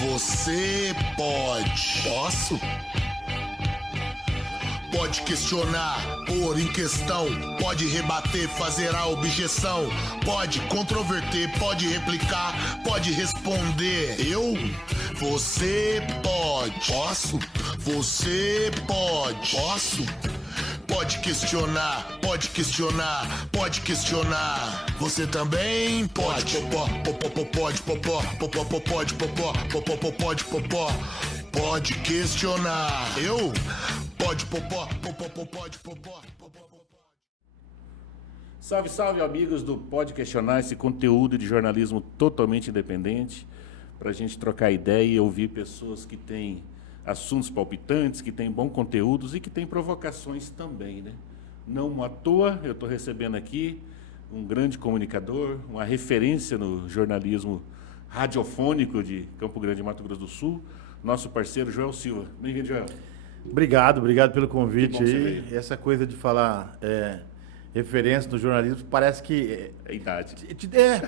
Você pode. Posso? Pode questionar, pôr em questão, pode rebater, fazer a objeção, pode controverter, pode replicar, pode responder. Eu? Você pode. Posso? Você pode. Posso? Pode questionar, pode questionar, pode questionar. Você também pode. Pode, popó. Pode questionar. Eu? Pode, popó. Salve, salve, amigos do Pode Questionar, esse conteúdo de jornalismo totalmente independente, para a gente trocar ideia e ouvir pessoas que têm assuntos palpitantes, que têm bons conteúdos e que têm provocações também, né? Não à toa, eu estou recebendo aqui um grande comunicador, uma referência no jornalismo radiofônico de Campo Grande, Mato Grosso do Sul, nosso parceiro Joel Silva. Bem-vindo, Joel. Obrigado pelo convite aí. Veio. Essa coisa de falar referência no jornalismo parece que... É idade.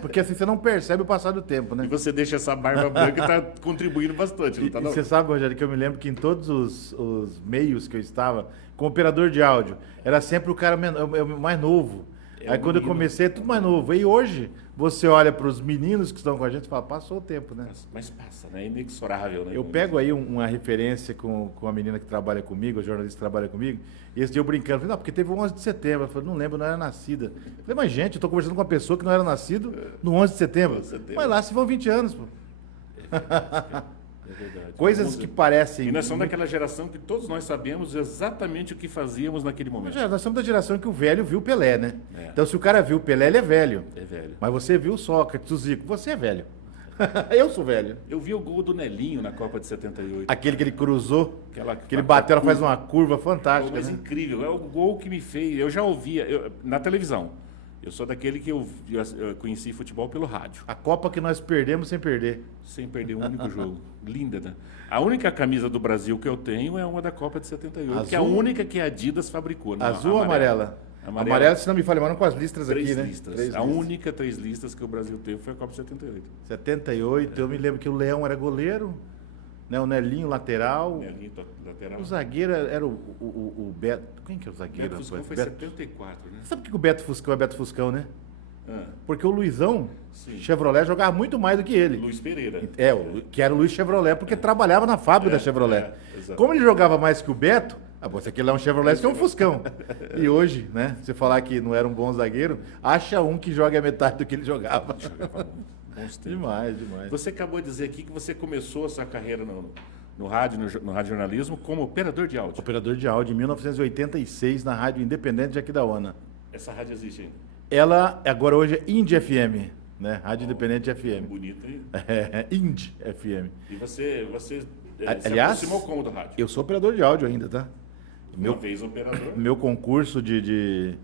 Porque assim você não percebe o passar do tempo, né? E você deixa essa barba branca e está contribuindo bastante, não está não? Você sabe, Rogério, que eu me lembro que em todos os meios que eu estava, como operador de áudio, era sempre o cara mais novo. Aí quando eu comecei, é tudo mais novo. E hoje, você olha para os meninos que estão com a gente e fala, passou o tempo, né? Mas passa, né? É inexorável, né? Eu pego aí uma referência com a menina que trabalha comigo, a jornalista que trabalha comigo, e esse dia eu brincando, falei, não, porque teve o 11 de setembro. Eu falei, não lembro, não era nascida. Eu falei, mas gente, eu tô conversando com uma pessoa que não era nascido no 11 de setembro. Mas lá se vão 20 anos, pô. É verdade. Coisas que parecem... E nós somos daquela geração que todos nós sabemos exatamente o que fazíamos naquele momento. Nós somos da geração que o velho viu o Pelé, né? É. Então, se o cara viu o Pelé, ele é velho. É velho. Mas você viu o Sócrates, o Zico, você é velho. Eu sou velho. Eu vi o gol do Nelinho na Copa de 78. Aquele que ele cruzou, Aquela que ele bateu, ela faz uma curva fantástica, mas né? incrível. É o gol que me fez... Eu já ouvia na televisão. Eu sou daquele que eu conheci futebol pelo rádio. A Copa que nós perdemos sem perder. Sem perder um único jogo. Linda, né? A única camisa do Brasil que eu tenho é uma da Copa de 78, Azul? que é a única que a Adidas fabricou. Não, Azul ou amarela? Amarela, se não me falha, mas não com as listras aqui, né? Listas. Três A listas. única 3 listas que o Brasil teve foi a Copa de 78. 78, eu me lembro que o Leão era goleiro, né? O Nelinho lateral. Nelinho, lateral. O zagueiro era o Beto. Quem que é o zagueiro? Beto Fuscão foi Beto... 74, né? Sabe por que o Beto Fuscão é Beto Fuscão, né? Ah, Porque o Luizão sim. Chevrolet jogava muito mais do que ele. Luiz Pereira. Que era o Luiz Chevrolet, porque trabalhava na fábrica da Chevrolet. exato. Como ele jogava mais que o Beto, você aquele lá é um Chevrolet, você é um Fuscão. E hoje, né, você falar que não era um bom zagueiro, acha um que joga a metade do que ele jogava. Bons tempos. Demais. Você acabou de dizer aqui que você começou a sua carreira no rádio, no radiojornalismo, como operador de áudio. Operador de áudio, em 1986, na Rádio Independente de Aquidauana. Essa rádio existe ainda. Ela, agora hoje, é Indie FM, né? Rádio Independente FM. Bonito, hein? Indie FM. E você se Aliás, aproximou como do rádio? eu sou operador de áudio ainda, tá? Uma vez operador. Meu concurso de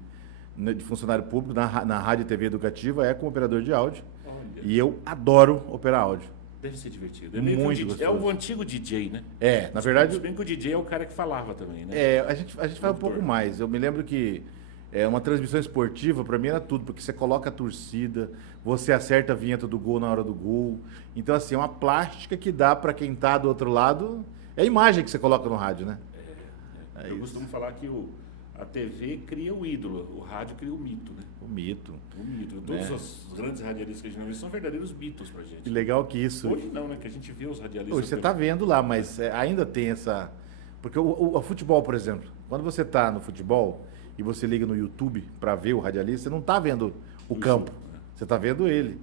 funcionário público na Rádio e TV Educativa é como operador de áudio. Olha, E eu adoro operar áudio. deve ser divertido. Muito É gostoso. o antigo DJ, né? Na verdade, Se bem que o DJ é o cara que falava também, né? a gente faz um pouco mais. Eu me lembro que uma transmissão esportiva, para mim, era tudo, porque você coloca a torcida, você acerta a vinheta do gol na hora do gol. Então, assim, é uma plástica que dá para quem tá do outro lado. É a imagem que você coloca no rádio, né? Eu costumo falar que a TV cria o ídolo, o rádio cria o mito, né? O mito. O mito. Todos os grandes radialistas que a gente não vê são verdadeiros mitos pra gente. Que legal que isso... Hoje não, né? Que a gente vê os radialistas... Hoje você está vendo lá, mas ainda tem essa... Porque o futebol, por exemplo, quando você está no futebol e você liga no YouTube para ver o radialista, você não está vendo o campo, você está vendo ele.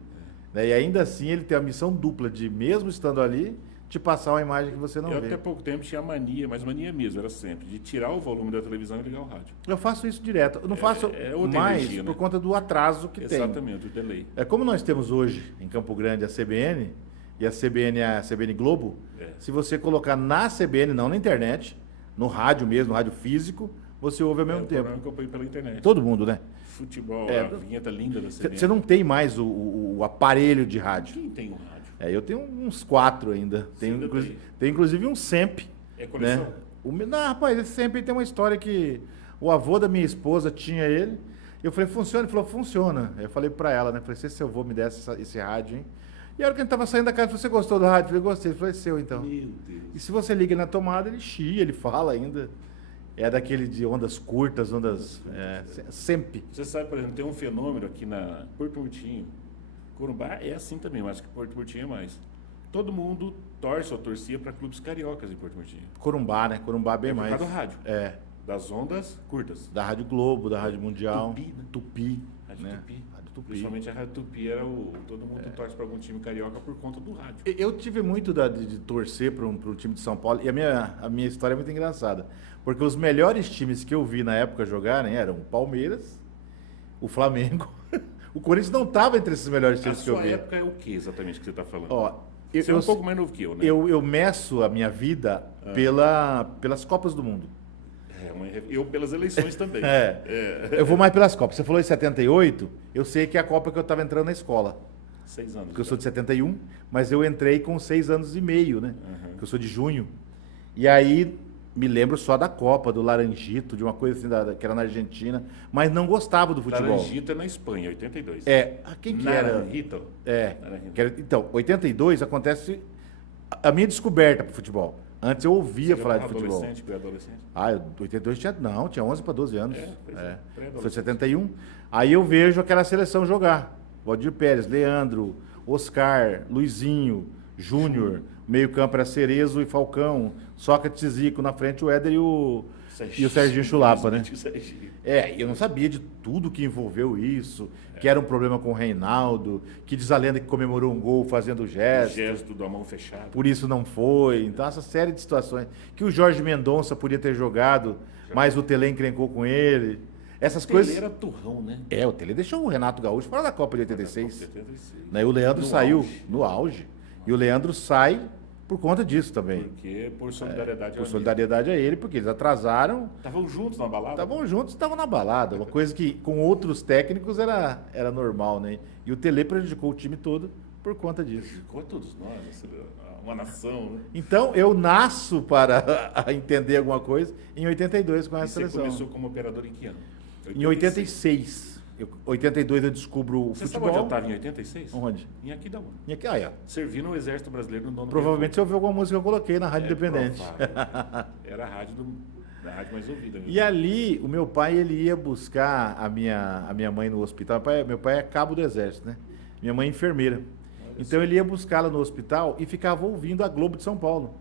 Né? E ainda assim ele tem a missão dupla de, mesmo estando ali, te passar uma imagem que você não Eu vê. até pouco tempo tinha mania, mas mania mesmo, era sempre, de tirar o volume da televisão e ligar o rádio. Eu faço isso direto. Eu não faço outra mais energia, né? por conta do atraso que tem. Exatamente, o delay. É como nós temos hoje em Campo Grande a CBN, e a CBN é a CBN Globo, se você colocar na CBN, não na internet, no rádio mesmo, no rádio físico, você ouve ao mesmo tempo. Eu acompanho pela internet. Todo mundo, né? Futebol, a vinheta linda da CBN. Você não tem mais o aparelho de rádio. Quem tem o rádio? Eu tenho uns 4 ainda. Tenho inclusive um SEMP. É coleção? Né? Não, rapaz, esse SEMP tem uma história que o avô da minha esposa tinha ele. Eu falei, funciona? Ele falou, funciona. Eu falei pra ela, né? Falei, se seu avô me desse esse rádio, hein? E a hora que a gente tava saindo da casa, você gostou do rádio? Eu falei, gostei. Ele falou, é seu então. Meu Deus. E se você liga na tomada, ele chia, ele fala ainda. É daquele de ondas curtas, ondas... sempre. Você sabe, por exemplo, tem um fenômeno aqui na Porto Murtinho. Corumbá é assim também, mas que Porto Murtinho é mais. Todo mundo torce ou torcia para clubes cariocas em Porto Murtinho. Corumbá, né? Corumbá bem É por mais. causa do rádio. É. Das ondas curtas. Da Rádio Globo, da Rádio Mundial. Tupi, né? Tupi. Rádio né? Tupi. Rádio Tupi. Principalmente a Rádio Tupi era o... Todo mundo torce para algum time carioca por conta do rádio. Eu tive muito de torcer para um time de São Paulo, e a minha história é muito engraçada, porque os melhores times que eu vi na época jogarem eram o Palmeiras, o Flamengo, o Corinthians não estava entre esses melhores A times que eu sua vi. época é o que exatamente que você está falando? Ó, Você é um pouco mais novo que eu, né? eu meço a minha vida pelas Copas do Mundo. Eu pelas eleições também. Eu vou mais pelas Copas. Você falou em 78, eu sei que é a Copa que eu estava entrando na escola. 6 anos. Porque eu sou de 71, mas eu entrei com 6 anos e meio, né? Que eu sou de junho. E aí me lembro só da Copa, do Laranjito, de uma coisa assim, que era na Argentina, mas não gostava do futebol. Laranjito é na Espanha, 82. Quem que era? Naranjito? Naranjito. Então, 82 acontece a minha descoberta pro futebol. Antes eu ouvia falar de futebol. Adolescente, pré-adolescente? 82 tinha 11 para 12 anos. Pois é, pré-adolescente. Foi 71. Aí eu vejo aquela seleção jogar. Valdir Pérez, Leandro, Oscar, Luizinho, Júnior, meio campo era Cerezo e Falcão, Sócrates e Zico, na frente o Éder e o Serginho Chulapa, né? Eu não sabia de tudo que envolveu isso, que era um problema com o Reinaldo, que diz a lenda que comemorou um gol fazendo gesto. Gesto da mão fechada. Por isso não foi. Então, essa série de situações. Que o Jorge Mendonça podia ter jogado, mas o Tele encrencou com ele. Essas coisas. O Tele era turrão, né? O Tele deixou o Renato Gaúcho fora da Copa de 86. 76. Né? E o Leandro No saiu auge. no auge. E o Leandro sai por conta disso também. Porque por solidariedade Por solidariedade a ele, porque eles atrasaram. Estavam juntos na balada? Estavam juntos, estavam na balada. Uma coisa que com outros técnicos era normal, né? E o Tele prejudicou o time todo por conta disso. Ficou todos nós, uma nação, né? Então, eu nasço para entender alguma coisa em 82 com essa E você seleção. começou como operador em que ano? Em 86. 82 eu descubro o Você futebol. sabe onde eu estava em 86? Onde? Em Aquidauana. E aqui, ó. Servi no Exército Brasileiro no nono Provavelmente você ouviu alguma música que eu coloquei na Rádio Independente. provável. Era a rádio, mais ouvida. Mesmo. E ali, o meu pai, ele ia buscar a minha mãe no hospital. Meu pai é cabo do Exército, né? Minha mãe é enfermeira. Então ele ia buscá-la no hospital e ficava ouvindo a Globo de São Paulo.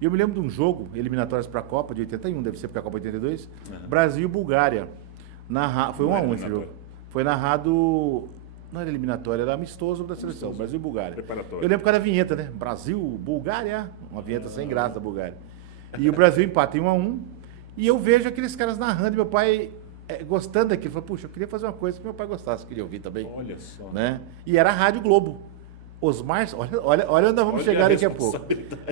E eu me lembro de um jogo, eliminatórias para a Copa de 81, deve ser porque a Copa 82, Brasil e Bulgária. Foi 1-1 esse jogo. Foi narrado, não era eliminatória, era amistoso da seleção, Brasil e Bulgária. Preparatório. Eu lembro que era a vinheta, né? Brasil, Bulgária, uma vinheta sem graça da Bulgária. E o Brasil empata em 1-1, e eu vejo aqueles caras narrando, e meu pai gostando daquilo. Falei, puxa, eu queria fazer uma coisa que meu pai gostasse, queria ouvir também. Olha só. Né? E era a Rádio Globo. Osmar, olha onde nós vamos chegar daqui a pouco.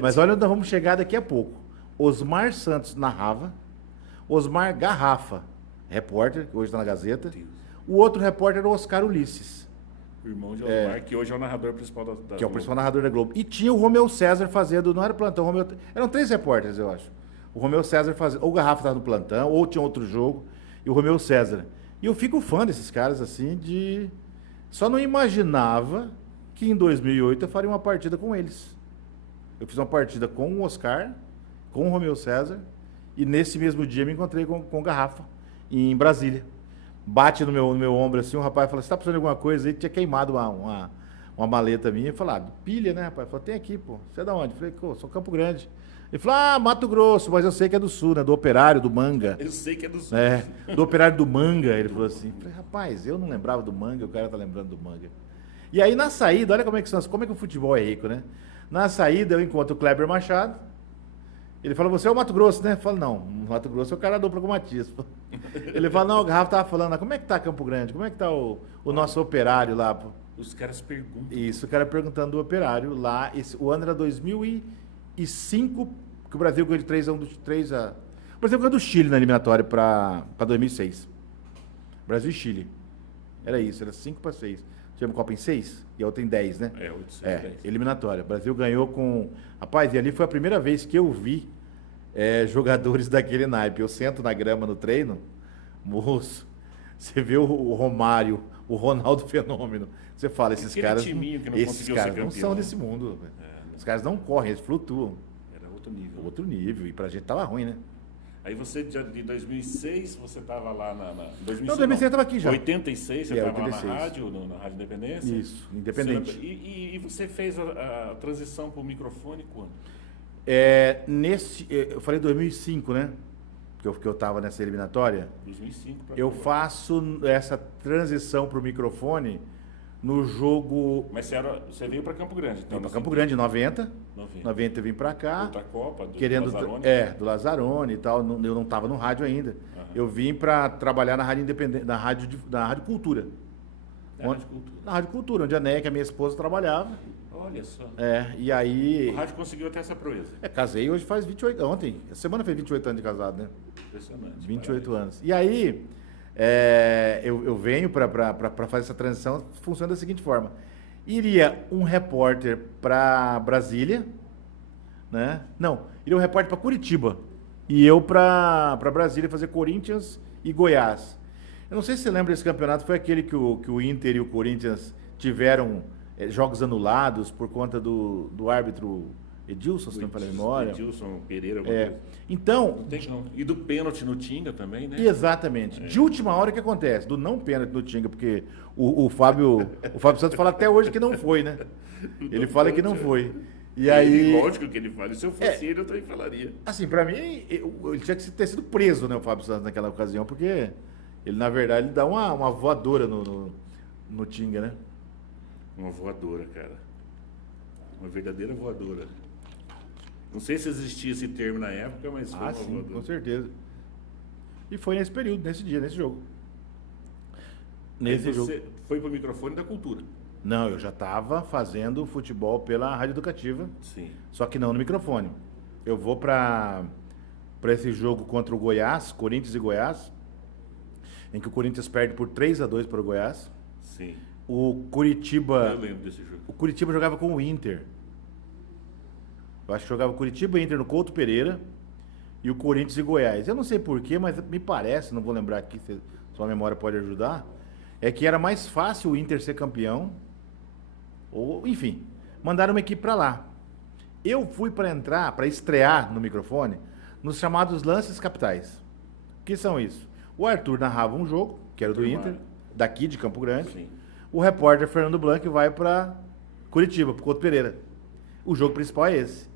Mas olha onde nós vamos chegar daqui a pouco. Osmar Santos narrava, Osmar Garrafa, repórter, que hoje está na Gazeta. O outro repórter era o Oscar Ulisses. O irmão de Osmar, que hoje é o narrador principal da Que é o Globo. principal narrador da Globo. E tinha o Romeu César fazendo, não era plantão, eram 3 repórteres, eu acho. O Romeu César fazia, ou o Garrafa estava no plantão, ou tinha outro jogo, e o Romeu César. E eu fico fã desses caras, assim, só não imaginava que em 2008 eu faria uma partida com eles. Eu fiz uma partida com o Oscar, com o Romeu César, e nesse mesmo dia me encontrei com o Garrafa, em Brasília. Bate no meu ombro assim, um rapaz fala, você tá precisando de alguma coisa aí? Tinha queimado uma maleta minha. Eu falei, pilha, né, rapaz? Ele falou, tem aqui, pô. Você é da onde? Eu falei, pô, sou Campo Grande. Ele falou, Mato Grosso, mas eu sei que é do Sul, né? Do Operário, do Manga. Eu sei que é do Sul. Do Operário do Manga. Ele falou assim. Eu falei, rapaz, eu não lembrava do Manga, o cara tá lembrando do Manga. E aí na saída, olha como é que o futebol é rico, né? Na saída eu encontro o Kleber Machado. Ele fala, você é o Mato Grosso, né? Eu falo, não, o Mato Grosso é o cara dupla com o Matias. Ele fala, não, o Garrafa tava falando, como é que tá Campo Grande? Como é que tá o nosso Operário lá? Pô? Os caras perguntam. Isso, o cara perguntando do Operário lá. O ano era 2005, que o Brasil ganhou de 3-1. O Brasil ganhou do Chile na eliminatória para 2006. Brasil e Chile. Era isso, era 5-6. Tivemos Copa em 6 e a outra em 10, né? 10. Eliminatória. O Brasil ganhou com... Rapaz, e ali foi a primeira vez que eu vi jogadores daquele naipe. Eu sento na grama no treino, moço, você vê o Romário, o Ronaldo Fenômeno, você fala, esses Aquele caras, timinho que não esses conseguiu caras ser não campeão. são desse mundo. Velho. Os caras não correm, eles flutuam. Era outro nível. Outro nível, e pra gente tava ruim, né? Aí você, de 2006, você estava lá na 2006, Não, 2006 eu tava aqui já. 86, você É, estava lá 86. na rádio, na Rádio Independência? Isso, Independente. Você lembra? E você fez a transição para o microfone quando? Eu falei 2005, né? Que eu tava nessa eliminatória. 2005 para Eu faço essa transição pro microfone no jogo. Mas você veio para Campo Grande? Não, pra Campo Grande, em 90. 90. 90 eu vim pra cá. Outra Copa, do Querendo. Lazzaroni? Do Lazzaroni e tal. Eu não tava no rádio ainda. Eu vim pra trabalhar na Rádio Independente, na Rádio Cultura. Rádio Cultura. Na Rádio Cultura, onde a Neca, minha esposa, trabalhava. Olha só. E aí. O rádio conseguiu até essa proeza. Casei hoje faz 28 ontem. Essa semana fez 28 anos de casado, né? Impressionante. 28 anos. E aí, eu venho para fazer essa transição, funciona da seguinte forma. Iria um repórter para Brasília, né? Não, iria um repórter para Curitiba. E eu para Brasília fazer Corinthians e Goiás. Eu não sei se você lembra desse campeonato, foi aquele que o Inter e o Corinthians tiveram jogos anulados por conta do árbitro Edilson, se não me falha a memória. Edilson Pereira. Então... E do pênalti no Tinga também, né? Exatamente. De última hora, o que acontece? Do não pênalti no Tinga, porque o Fábio Santos fala até hoje que não foi, né? Ele fala que não foi. E aí... Lógico que ele fala. Se eu fosse ele, eu também falaria. Assim, pra mim, ele tinha que ter sido preso, né, o Fábio Santos, naquela ocasião, porque ele, na verdade, ele dá uma voadora no Tinga, né? Uma voadora, cara. Uma verdadeira voadora. Não sei se existia esse termo na época, mas foi uma sim, voadora. com certeza. E foi nesse período, nesse dia, nesse jogo. Nesse jogo. Você foi pro microfone da Cultura. Não, eu já estava fazendo futebol pela Rádio Educativa. Sim. Só que não no microfone. Eu vou para esse jogo contra o Goiás, Corinthians e Goiás, em que o Corinthians perde por 3-2 para o Goiás. Sim. O Curitiba... Eu lembro desse jogo. O Curitiba jogava com o Inter. Eu acho que jogava Curitiba e Inter no Couto Pereira e o Corinthians e Goiás. Eu não sei porquê, mas me parece, não vou lembrar aqui, se sua memória pode ajudar, é que era mais fácil o Inter ser campeão, ou, enfim, mandaram uma equipe para lá. Eu fui para estrear no microfone, nos chamados lances capitais. O que são isso? O Arthur narrava um jogo, que era do Inter, daqui de Campo Grande. Sim. O repórter Fernando Blanc vai para Curitiba, para o Couto Pereira. O jogo principal é esse.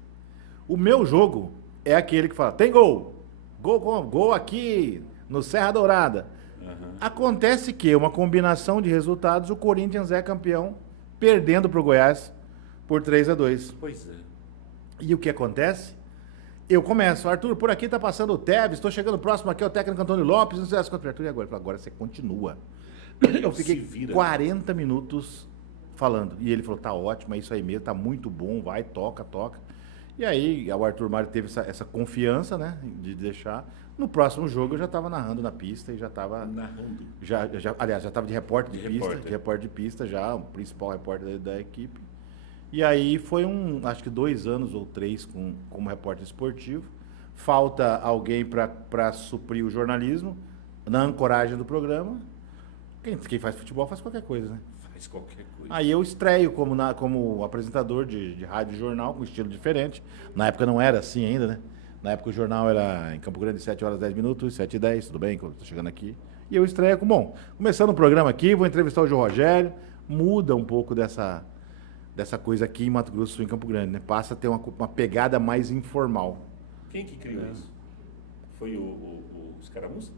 O meu jogo é aquele que fala, tem gol! Gol aqui, no Serra Dourada. Acontece que, uma combinação de resultados, o Corinthians é campeão, perdendo para o Goiás por 3-2. Pois é. E o que acontece? Eu começo, Arthur, por aqui tá passando o Tevez, estou chegando próximo aqui ao técnico Antônio Lopes, não sei as coisas. Arthur, e agora? Agora você continua. Eu fiquei 40 minutos falando. E ele falou, tá ótimo, é isso aí mesmo, tá muito bom, vai, toca. E aí, o Arthur Mário teve essa confiança, né, de deixar. No próximo jogo eu já estava narrando na pista e já estava... Narrando? Aliás, já estava de repórter de pista já, o principal repórter da equipe. E aí foi acho que 2 anos ou 3 como repórter esportivo. Falta alguém para suprir o jornalismo, na ancoragem do programa. Quem faz futebol faz qualquer coisa, né? Faz qualquer coisa. Aí eu estreio como apresentador de rádio e jornal, com estilo diferente. Na época não era assim ainda, né? Na época o jornal era em Campo Grande, 7 horas 10 minutos, 7h10, tudo bem, quando eu tô chegando aqui. E eu estreio começando o programa aqui, vou entrevistar o João Rogério, muda um pouco dessa coisa aqui em Mato Grosso do Sul, em Campo Grande, né? Passa a ter uma pegada mais informal. Quem que criou isso? Foi o Escaramuça?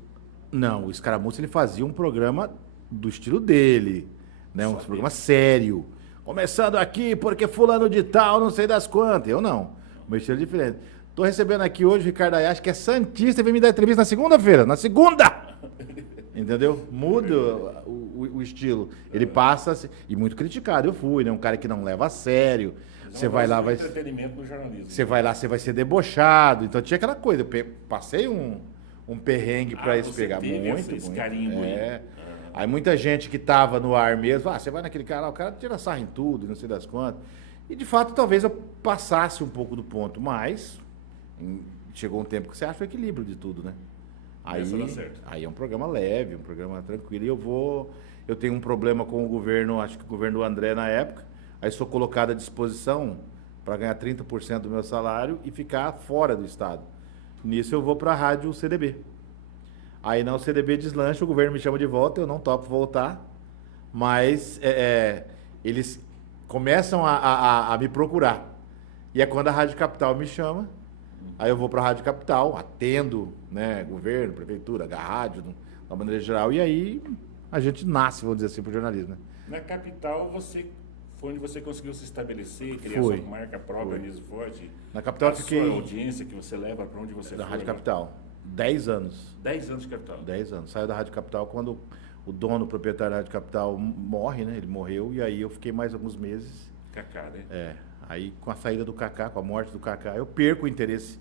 Não, o Escaramuça ele fazia um programa do estilo dele, né? Um programa sério. Começando aqui porque fulano de tal, não sei das quantas. Eu não. Meu estilo é diferente. Tô recebendo aqui hoje o Ricardo Ayashi, que é santista, e vem me dar entrevista na segunda-feira. Na segunda! Entendeu? Muda o estilo. Ele passa... E muito criticado eu fui, né? Um cara que não leva a sério. Você vai lá... entretenimento no jornalismo. Você vai lá, você vai ser debochado. Então tinha aquela coisa. Eu passei um perrengue pra isso pegar. Muito carinho bonito. Aí muita gente que tava no ar mesmo, você vai naquele cara, o cara tira sarro em tudo, não sei das quantas. E de fato, talvez eu passasse um pouco do ponto, mas chegou um tempo que você acha o equilíbrio de tudo, né? Essa dá certo. Aí é um programa leve, um programa tranquilo. E eu tenho um problema com o governo, acho que o governo do André na época, aí sou colocado à disposição para ganhar 30% do meu salário e ficar fora do estado. Nisso eu vou para a rádio CDB. Aí na CDB deslancha, o governo me chama de volta, eu não topo voltar, mas eles começam a me procurar. E é quando a Rádio Capital me chama, aí eu vou para a Rádio Capital, atendo, né, governo, prefeitura, a rádio, de uma maneira geral, e aí a gente nasce, vamos dizer assim, para o jornalismo. Né? Na Capital, foi onde você conseguiu se estabelecer, criar Foi. sua marca própria, Niso Forte. Na Capital eu fiquei... sua audiência que você leva para onde você Da for, Rádio né? Capital. 10 anos. 10 anos de Capital. 10 anos. Saio da Rádio Capital quando o dono, o proprietário da Rádio Capital morre, né? Ele morreu, e aí eu fiquei mais alguns meses. Kaká, né? Aí com a saída do Kaká, com a morte do Kaká, eu perco o interesse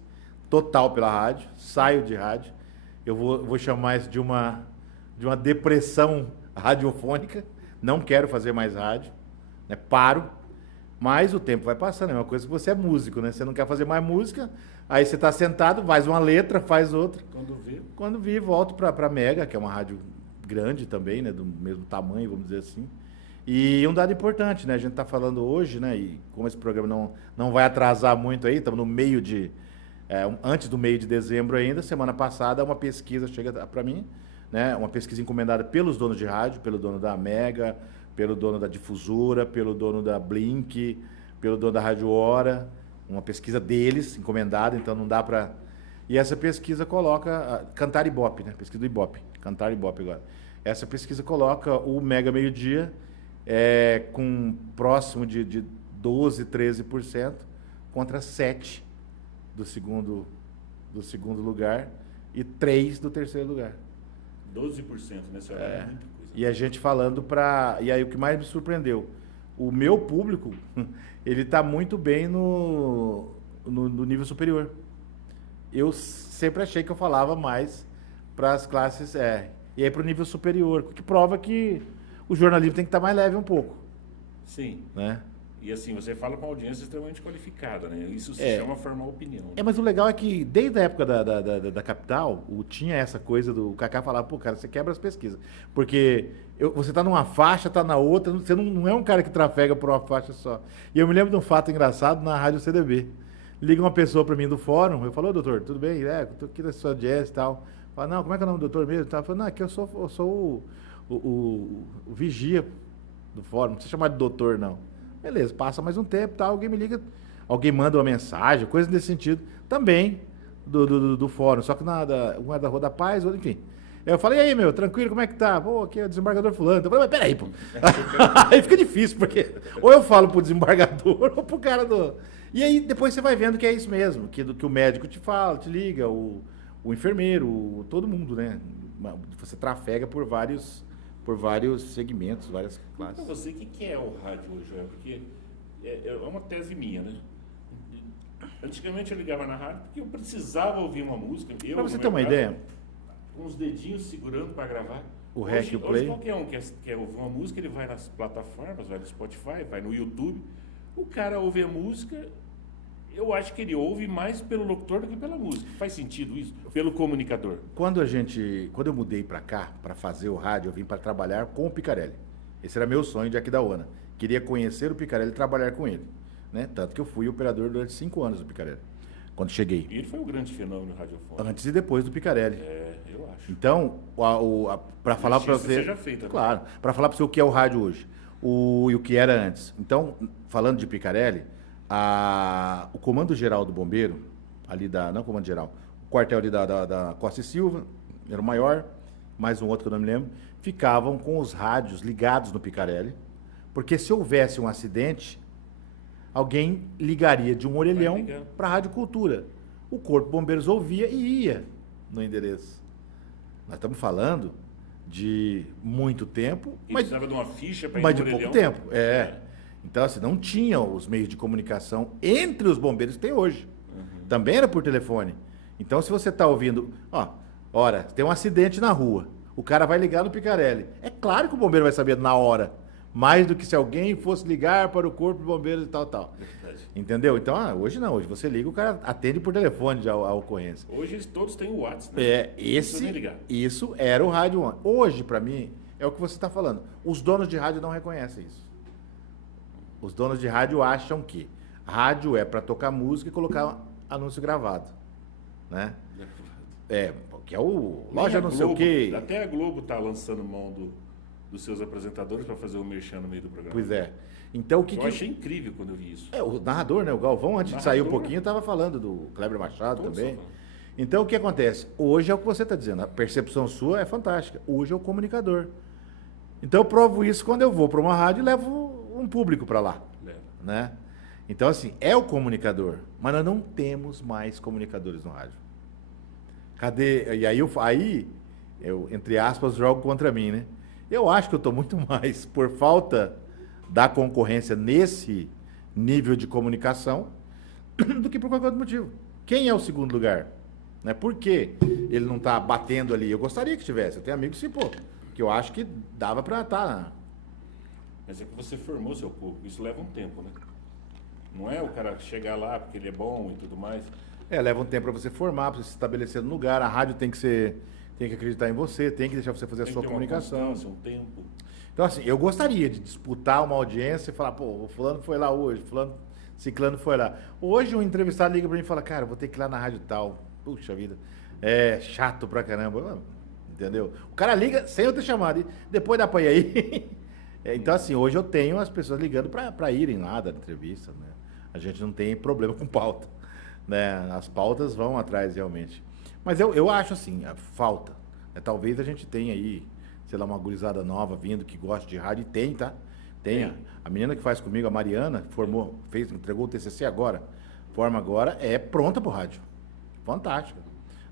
total pela rádio, saio de rádio. Eu vou chamar isso de uma depressão radiofônica. Não quero fazer mais rádio, né? Paro. Mas o tempo vai passando, é uma coisa que você é músico, né? Você não quer fazer mais música, aí você está sentado, faz uma letra, faz outra. Quando vi, volto para a Mega, que é uma rádio grande também, né? Do mesmo tamanho, vamos dizer assim. E um dado importante, né? A gente está falando hoje, né? E como esse programa não vai atrasar muito aí, estamos no meio de... antes do meio de dezembro ainda, semana passada, uma pesquisa chega para mim, né? Uma pesquisa encomendada pelos donos de rádio, pelo dono da Mega, pelo dono da Difusora, pelo dono da Blink, pelo dono da Rádio Hora, uma pesquisa deles, encomendada, então não dá para... E essa pesquisa coloca... Cantar Ibope, né? Pesquisa do Ibope. Cantar Ibope agora. Essa pesquisa coloca o Mega Meio-Dia com próximo de 12%, 13% contra 7% do segundo lugar e 3% do terceiro lugar. 12%, né? Isso é muita coisa. E a gente falando para... E aí o que mais me surpreendeu, o meu público, ele está muito bem no nível superior. Eu sempre achei que eu falava mais para as classes... E aí para o nível superior, o que prova que o jornalismo tem que estar mais leve um pouco. Sim. Né? E assim, você fala com uma audiência extremamente qualificada, né? Isso se chama formar opinião. Mas o legal é que, desde a época da Capital, tinha essa coisa do Kaká falar, pô, cara, você quebra as pesquisas. Porque você tá numa faixa, tá na outra, você não é um cara que trafega por uma faixa só. E eu me lembro de um fato engraçado na Rádio CDB. Liga uma pessoa para mim do fórum, eu falo, ô, doutor, tudo bem? Eu tô aqui na sua audiência e tal. Fala, não, como é que é o nome do doutor mesmo? Eu falo, não, aqui eu sou o vigia do fórum, não precisa chamar de doutor, não. Beleza, passa mais um tempo, tá, alguém me liga, alguém manda uma mensagem, coisa nesse sentido, também do fórum, só que um é da Rua da Paz, outro, enfim. Eu falei, e aí, meu, tranquilo, como é que tá? Pô, aqui é o desembargador fulano. Eu falei, mas peraí, pô. Aí fica difícil, porque ou eu falo pro desembargador ou pro cara do... E aí depois você vai vendo que é isso mesmo, que o médico te fala, te liga, o enfermeiro, todo mundo, né? Você trafega por vários segmentos, várias classes. Para você, o que é o rádio hoje, Joel? Porque é uma tese minha, né? Antigamente eu ligava na rádio porque eu precisava ouvir uma música. Para você ter uma ideia... Com os dedinhos segurando para gravar. O REC e o Play. Hoje qualquer um quer ouvir uma música, ele vai nas plataformas, vai no Spotify, vai no YouTube. O cara ouve a música, eu acho que ele ouve mais pelo locutor do que pela música. Faz sentido isso? Pelo comunicador. Quando eu mudei para cá, para fazer o rádio, eu vim para trabalhar com o Picarelli. Esse era meu sonho de Aquidauana. Queria conhecer o Picarelli e trabalhar com ele. Né? Tanto que eu fui operador durante 5 anos do Picarelli, quando cheguei. E ele foi um grande fenômeno radiofônico. Antes e depois do Picarelli. Eu acho. Então, para falar para você... Seja feita, né? Claro. Para falar para você o que é o rádio hoje e o que era antes. Então, falando de Picarelli, o Comando Geral do Bombeiro, ali não o Comando Geral, o quartel ali da Costa e Silva, era o maior, mais um outro que eu não me lembro, ficavam com os rádios ligados no Picarelli, porque se houvesse um acidente, alguém ligaria de um orelhão para a Rádio Cultura. O Corpo de Bombeiros ouvia e ia no endereço. Nós estamos falando de muito tempo, mas precisava de uma ficha para ir mas no de orelhão. pouco tempo. Então, assim, não tinha os meios de comunicação entre os bombeiros que tem hoje. Também era por telefone. Então, se você está ouvindo, tem um acidente na rua, o cara vai ligar no Picarelli. É claro que o bombeiro vai saber na hora mais do que se alguém fosse ligar para o corpo de bombeiros e tal. Verdade. Entendeu? Então, hoje não. Hoje você liga, o cara atende por telefone já a ocorrência. Hoje eles todos têm o WhatsApp, né? Não precisa nem ligar. Isso era o rádio on. Hoje, para mim, é o que você está falando. Os donos de rádio não reconhecem isso. Os donos de rádio acham que rádio é para tocar música e colocar anúncio gravado, né? Que é o loja Nem a não sei o Globo, quê. Até a Globo tá lançando mão dos seus apresentadores para fazer o merchan no meio do programa. Pois é. Então o que Eu achei incrível quando eu vi isso. o narrador, né? O Galvão, antes de sair um Narrador. pouquinho, estava falando do Kleber Machado Todos também. estão falando. Então o que acontece? Hoje é o que você está dizendo. A percepção sua é fantástica. Hoje é o comunicador. Então eu provo isso quando eu vou para uma rádio e levo um público para lá, Leva. né? Então assim, é o comunicador, mas nós não temos mais comunicadores no rádio. Cadê? E aí eu entre aspas, jogo contra mim, né? Eu acho que eu estou muito mais por falta da concorrência nesse nível de comunicação do que por qualquer outro motivo. Quem é o segundo lugar? Né? Por que ele não está batendo ali? Eu gostaria que tivesse. Eu tenho amigos que, que eu acho que dava para estar. Mas é que você formou seu público. Isso leva um tempo, né? Não é o cara chegar lá porque ele é bom e tudo mais. Leva um tempo para você formar, para você se estabelecer no lugar. A rádio tem que acreditar em você, tem que deixar você fazer a Tem sua que ter uma comunicação. constância, um tempo. Então, assim, eu gostaria de disputar uma audiência e falar, pô, o fulano foi lá hoje, ciclano foi lá. Hoje um entrevistado liga pra mim e fala, cara, vou ter que ir lá na rádio tal. Puxa vida, é chato pra caramba. Entendeu? O cara liga sem eu ter chamado. E depois dá pra ir aí. Então, assim, hoje eu tenho as pessoas ligando pra irem lá da entrevista, né? A gente não tem problema com pauta, né? As pautas vão atrás, realmente. Mas eu acho, assim, a falta. Talvez a gente tenha aí, sei lá, uma gurizada nova vindo que gosta de rádio. E tem, tá? Tem. A menina que faz comigo, a Mariana, entregou o TCC agora. Forma agora, é pronta pro rádio. Fantástica.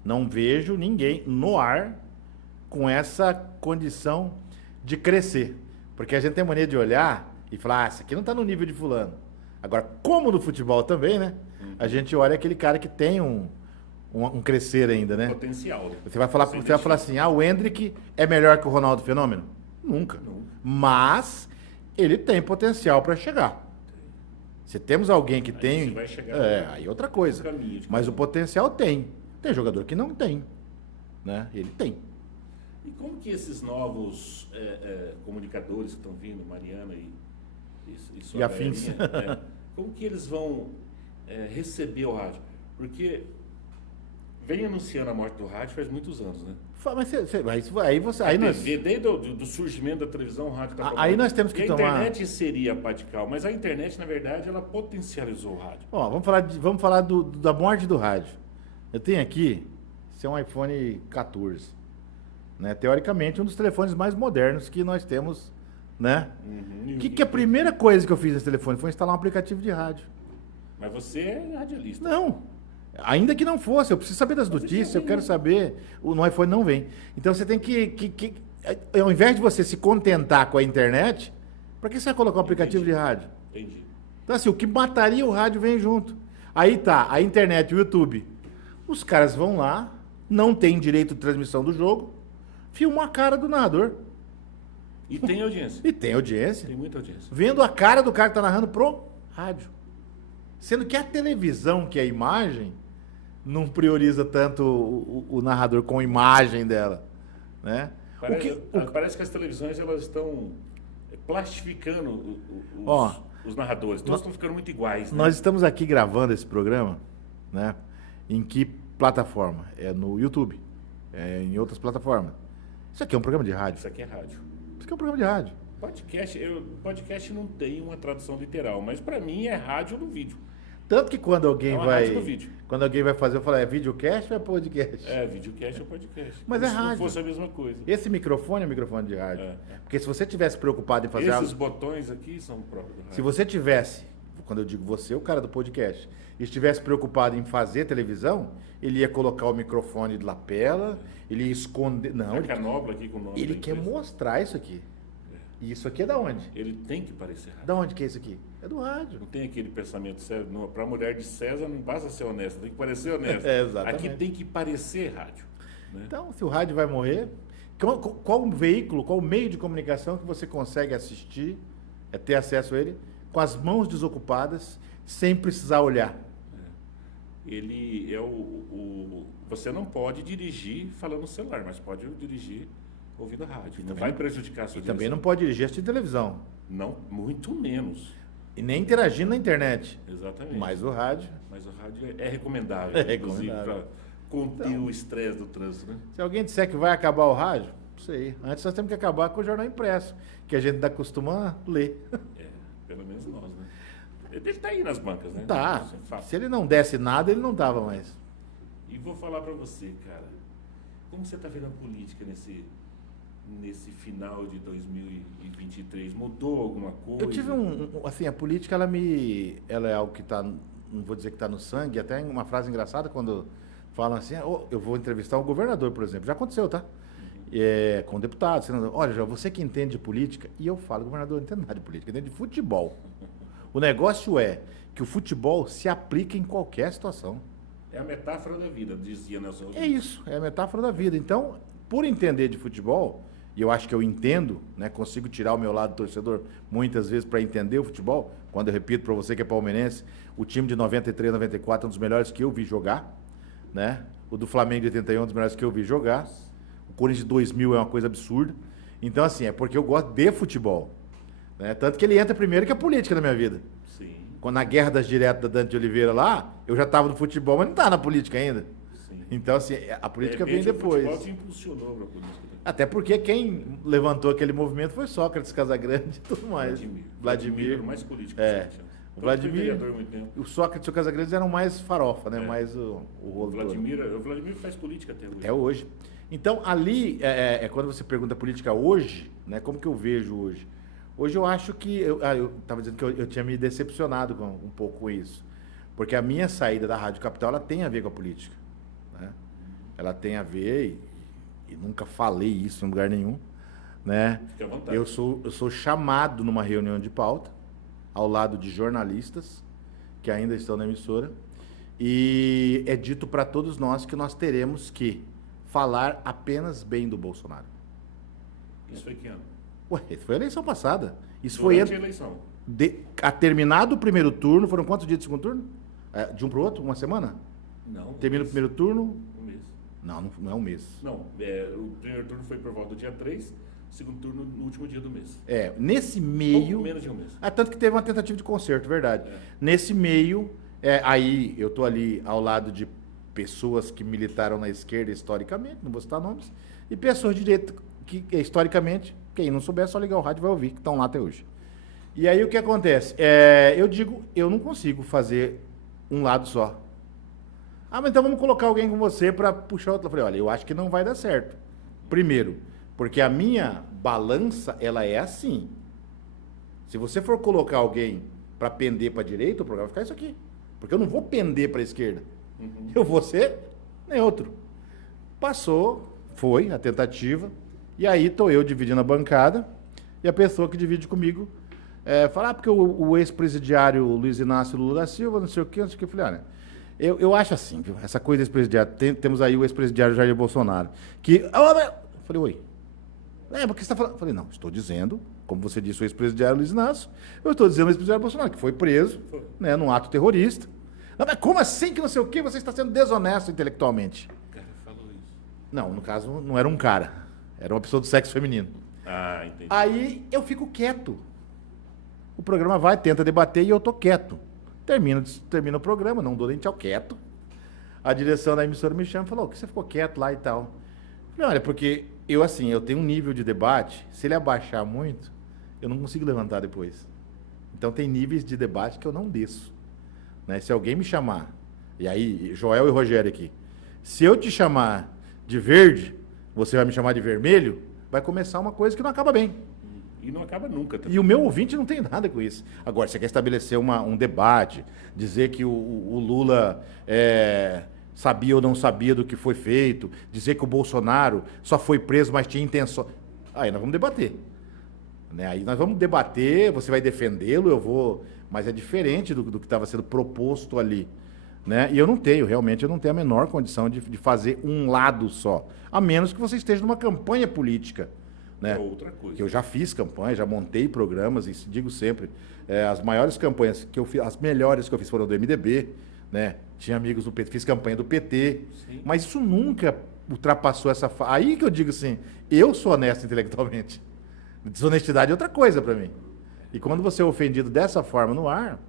Não vejo ninguém no ar com essa condição de crescer. Porque a gente tem mania de olhar e falar, isso aqui não tá no nível de fulano. Agora, como no futebol também, né? A gente olha aquele cara que tem um crescer ainda, né? Potencial. Né? Você vai falar assim, o Endrick é melhor que o Ronaldo Fenômeno? Nunca. Mas ele tem potencial para chegar. Se temos alguém que tem... Você vai chegar aí é outra coisa. caminho, Mas o potencial tem. Tem jogador que não tem. Né? Ele tem. E como que esses novos comunicadores que estão vindo, Mariana E afins. como que eles vão receber o rádio? Porque vem anunciando a morte do rádio faz muitos anos, né? Mas aí nós... Desde do surgimento da televisão, o rádio está Aí nós temos que tomar... A internet seria a Padical, mas a internet, na verdade, ela potencializou o rádio. Ó, vamos falar da morte do rádio. Eu tenho aqui, esse é um iPhone 14. Né? Teoricamente, um dos telefones mais modernos que nós temos, né? Que a primeira coisa que eu fiz nesse telefone foi instalar um aplicativo de rádio. Mas você é radialista. Não. Ainda que não fosse, eu preciso saber das notícias, eu quero saber. No iPhone não vem. Então você tem que ao invés de você se contentar com a internet, para que você vai colocar um aplicativo de rádio? Entendi. Então, assim, o que mataria o rádio vem junto. Aí tá, a internet, o YouTube. Os caras vão lá, não tem direito de transmissão do jogo, filmam a cara do narrador. E tem audiência. E tem audiência. Tem muita audiência. Vendo a cara do cara que tá narrando pro rádio. Sendo que a televisão, que é a imagem, não prioriza tanto o narrador com a imagem dela, né? Parece que as televisões elas estão plastificando os narradores. Todos estão ficando muito iguais. Né? Nós estamos aqui gravando esse programa, né? Em que plataforma? É no YouTube. É em outras plataformas. Isso aqui é um programa de rádio. Isso aqui é rádio. Isso aqui é um programa de rádio. Podcast não tem uma tradução literal, mas para mim é rádio no vídeo. Tanto que quando alguém quando alguém vai fazer, eu falo, é videocast ou é podcast? É, videocast ou podcast. Mas Como é rádio. Se não fosse a mesma coisa. Esse microfone é microfone de rádio. Porque se você tivesse preocupado em fazer Esses botões aqui são próprios do rádio. Se você tivesse, quando eu digo você, o cara do podcast, e estivesse preocupado em fazer televisão, ele ia colocar o microfone de lapela, ele ia esconder... Não, a canopla aqui com o nome ele da quer empresa. mostrar isso aqui. E isso aqui é da onde? Ele tem que parecer rádio. Da onde que é isso aqui? É do rádio. Não tem aquele pensamento sério. Para a mulher de César não basta ser honesta, tem que parecer honesta. Exatamente. Aqui tem que parecer rádio. Né? Então, se o rádio vai morrer, Qual o veículo, qual o meio de comunicação que você consegue assistir, ter acesso a ele, com as mãos desocupadas, sem precisar olhar? Ele é você não pode dirigir falando no celular, mas pode dirigir ouvindo a rádio. Não vai prejudicar a sua direção. Também não pode dirigir assistindo televisão. Não, muito menos. E nem interagindo na internet. Exatamente. Mas o rádio... Mas o rádio é recomendável, É inclusive, recomendável. para conter o estresse do trânsito, né? Se alguém disser que vai acabar o rádio, não sei. Antes nós temos que acabar com o jornal impresso, que a gente ainda costuma ler. Pelo menos nós, né? Ele está aí nas bancas, né? Tá. Isso é fato. Se ele não desse nada, ele não dava mais. E vou falar para você, cara, como você está vendo a política nesse final de 2023? Mudou alguma coisa? Eu tive assim, a política, ela é algo que está, não vou dizer que está no sangue, até uma frase engraçada quando falam assim, eu vou entrevistar um governador, por exemplo. Já aconteceu, tá? Com deputados, senador. Olha, já você que entende de política, e eu falo, governador, não entendo nada de política, entende de futebol. O negócio é que o futebol se aplica em qualquer situação. É a metáfora da vida, dizia Nelson É Rodrigues. isso, é a metáfora da vida. Então, por entender de futebol, e eu acho que eu entendo, né, consigo tirar o meu lado torcedor muitas vezes para entender o futebol, quando eu repito para você que é palmeirense, o time de 93, 94 é um dos melhores que eu vi jogar, né? O do Flamengo de 81 é um dos melhores que eu vi jogar. O Corinthians de 2000 é uma coisa absurda. Então, assim, é porque eu gosto de futebol. Né? Tanto que ele entra primeiro que a política na minha vida. Sim, Quando na Guerra das Diretas da Dante de Oliveira lá, eu já estava no futebol, mas não estava na política ainda. sim. Então, assim, a política vem De repente, depois. O futebol te impulsionou para a política. Né? Até porque quem levantou aquele movimento foi Sócrates, Casagrande e tudo mais. Vladimir, mais político. É. Que O Vladimir, foi vereador há muito tempo. o Sócrates e o Casagrande eram mais farofa, né? É. Mais o rolo todo. O Vladimir faz política até hoje. Até hoje. Então, ali, quando você pergunta política hoje, né? Como que eu vejo hoje? Hoje eu acho que... Eu estava dizendo que eu tinha me decepcionado um pouco com isso. Porque a minha saída da Rádio Capital, ela tem a ver com a política. Né? Ela tem a ver, e nunca falei isso em lugar nenhum, né? Fique à vontade. Eu sou chamado numa reunião de pauta, ao lado de jornalistas, que ainda estão na emissora, e é dito para todos nós que nós teremos que falar apenas bem do Bolsonaro. Isso foi que ano? Ué, foi a eleição passada. Isso Durante foi a eleição. a terminado o primeiro turno, foram quantos dias de segundo turno? De um para o outro? Uma semana? Não. Termina o primeiro turno? Um mês. Não é um mês. Não, o primeiro turno foi por volta do dia 3, o segundo turno no último dia do mês. Nesse meio... Pouco menos de um mês. Tanto que teve uma tentativa de conserto, verdade. Nesse meio, aí eu tô ali ao lado de pessoas que militaram na esquerda historicamente, não vou citar nomes, e pessoas de direita que historicamente, quem não souber, é só ligar o rádio e vai ouvir, que estão lá até hoje. E aí o que acontece? Eu digo, eu não consigo fazer um lado só. Mas então vamos colocar alguém com você para puxar outro. Eu falei, olha, eu acho que não vai dar certo. Primeiro, porque a minha balança, ela é assim. Se você for colocar alguém para pender para a direita, o programa vai ficar isso aqui. Porque eu não vou pender para a esquerda. Eu vou ser neutro. Passou, foi a tentativa, e aí estou eu dividindo a bancada, e a pessoa que divide comigo fala, porque o ex-presidiário Luiz Inácio Lula da Silva, não sei o quê, não sei o quê. Eu falei, olha, eu acho assim, viu? Essa coisa do ex-presidiário, temos aí o ex-presidiário Jair Bolsonaro, que... Eu falei, oi. Porque você está falando? Eu falei, não, estou dizendo, como você disse, o ex-presidiário Luiz Inácio, eu estou dizendo o ex-presidiário Bolsonaro, que foi preso, né, num ato terrorista. Não, mas como assim que não sei o quê? Você está sendo desonesto intelectualmente. O cara falou isso. Não, no caso, não era um cara. Era uma pessoa do sexo feminino. Entendi. Aí eu fico quieto. O programa vai, tenta debater e eu tô quieto. Termina o programa, não dou nem tchau, quieto. A direção da emissora me chama e falou, que você ficou quieto lá e tal. Eu falei, olha, porque eu tenho um nível de debate, se ele abaixar muito, eu não consigo levantar depois. Então tem níveis de debate que eu não desço. Né? Se alguém me chamar, e aí, Joel e Rogério aqui, se eu te chamar de verde, você vai me chamar de vermelho, vai começar uma coisa que não acaba bem. E não acaba nunca também. E o meu ouvinte não tem nada com isso. Agora, você quer estabelecer um debate, dizer que o Lula sabia ou não sabia do que foi feito, dizer que o Bolsonaro só foi preso, mas tinha intenção. Aí nós vamos debater. Né? Aí nós vamos debater, você vai defendê-lo, eu vou... Mas é diferente do que estava sendo proposto ali. né? E realmente eu não tenho a menor condição de fazer um lado só. A menos que você esteja numa campanha política, né? É outra coisa. Que eu já fiz campanha, já montei programas, e digo sempre, as maiores campanhas que eu fiz, as melhores que eu fiz foram do MDB, né? Tinha amigos do PT, fiz campanha do PT, Sim. mas isso nunca ultrapassou essa fase. Aí que eu digo assim, eu sou honesto intelectualmente. Desonestidade é outra coisa para mim. E quando você é ofendido dessa forma no ar,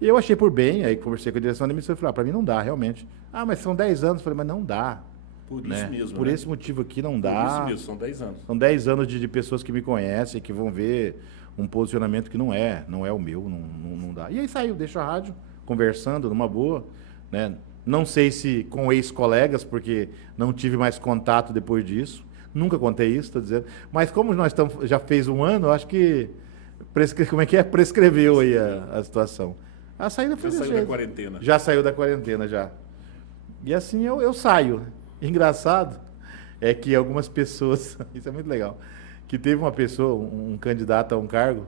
eu achei por bem, aí conversei com a direção da emissora e falei, para mim não dá, realmente. Ah, mas são 10 anos. Eu falei, mas não dá. Por né? isso mesmo. Por né? esse motivo aqui não Por dá. isso mesmo, são 10 anos. São 10 anos de pessoas que me conhecem, que vão ver um posicionamento que não é o meu, não dá. E aí saiu, deixa a rádio, conversando numa boa, né? Não sei se com ex-colegas, porque não tive mais contato depois disso. Nunca contei isso, estou dizendo. Mas como nós já fez um ano, eu acho que como é que é? Prescreveu aí a situação. A saída foi Já desse saiu da jeito. quarentena. Já saiu da quarentena, já. E assim eu saio. Engraçado é que algumas pessoas, isso é muito legal, que teve uma pessoa, um candidato a um cargo,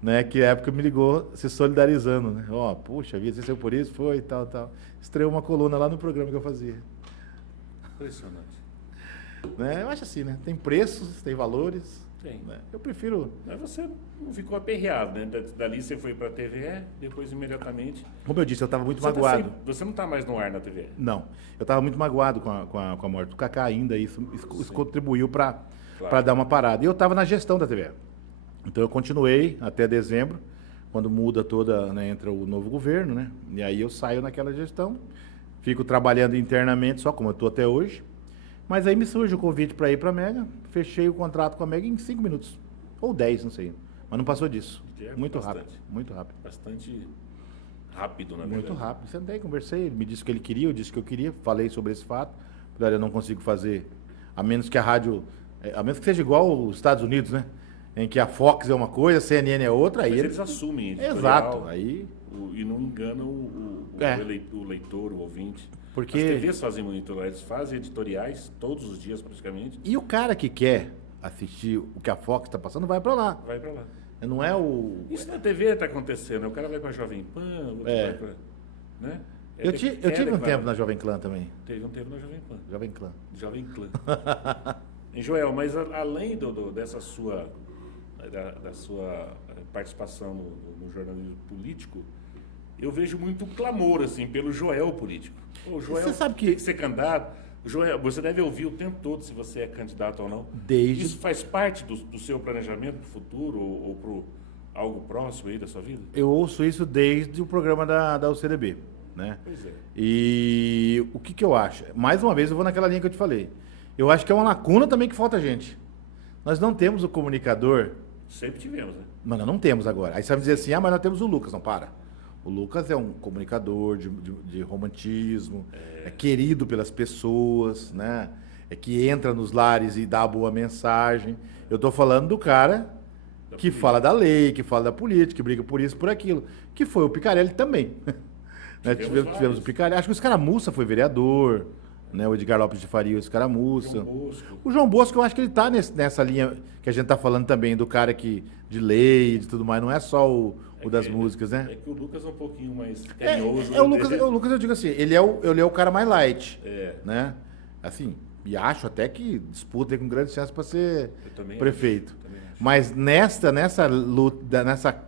né, que na época me ligou se solidarizando, né? Ó, puxa vida, você saiu por isso? Foi, tal. Estreou uma coluna lá no programa que eu fazia. Impressionante. Né? Eu acho assim, né? Tem preços, tem valores. Tem. Né? Eu prefiro... Mas você não ficou aperreado, né? Dali você foi para a TVE, depois imediatamente... Como eu disse, eu estava muito Você magoado. Você não está mais no ar na TVE? Não. Eu estava muito magoado com a morte do Kaká ainda. Isso contribuiu para Claro. dar uma parada. E eu estava na gestão da TVE. Então eu continuei até dezembro, quando muda toda, né, entra o novo governo, né? E aí eu saio naquela gestão, fico trabalhando internamente, só como eu estou até hoje. Mas aí me surge o convite para ir para a Mega, fechei o contrato com a Mega em 5 minutos. Ou 10, não sei. Mas não passou disso. É Muito bastante. rápido, muito rápido. Bastante rápido, na Muito verdade. rápido. Sentei, conversei, ele me disse o que ele queria, eu disse o que eu queria, falei sobre esse fato. Falei, olha, eu não consigo fazer, a menos que a rádio, a menos que seja igual os Estados Unidos, né? Em que a Fox é uma coisa, a CNN é outra, aí Mas eles assumem editorial, Exato, aí... e não enganam É. o leitor, o ouvinte. Porque- As TVs fazem monitorar, eles fazem editoriais todos os dias praticamente, E o cara que quer assistir o que a Fox está passando, vai para lá. vai para lá. Não é o... Isso na TV está acontecendo, o cara vai para a Jovem Pan, o outro É. vai para... Né? Eu tive um declarado. tempo na Jovem Clã também. Teve um tempo na Jovem Pan. Jovem Clã. Jovem Clã. E, Joel, mas além dessa sua, da sua participação no jornalismo político, eu vejo muito clamor assim, pelo Joel político. Ô, Joel Você sabe que- tem que ser candidato. Joel, você deve ouvir o tempo todo se você é candidato ou não. Desde- Isso faz parte do seu planejamento para o futuro ou para algo próximo aí da sua vida? Eu ouço isso desde o programa da UCDB, né? Pois é. E o que eu acho? Mais uma vez eu vou naquela linha que eu te falei. Eu acho que é uma lacuna também que falta gente. Nós não temos o comunicador, Sempre tivemos, né? mas nós não temos agora. Aí você vai me dizer assim, mas nós temos o Lucas. Não, para. O Lucas é um comunicador de romantismo, é querido pelas pessoas, né? É que entra nos lares e dá a boa mensagem. Eu estou falando do cara que fala da lei, que fala da política, que briga por isso, por aquilo. Que foi o Picarelli também. Né? Tivemos vários. o Picarelli. Acho que o Escaramuça foi vereador, né? O Edgar Lopes de Faria, o Escaramuça. João Bosco. O João Bosco, eu acho que ele está nessa linha que a gente está falando também, do cara que, de lei e de tudo mais. Não é só o das músicas, né? É que o Lucas é um pouquinho mais É, carinhoso. o Lucas, eu digo assim, ele é o cara mais light, É. né? Assim, e acho até que disputa aí com grande chance para ser Eu também prefeito. acho, também acho. Mas nessa luta, nessa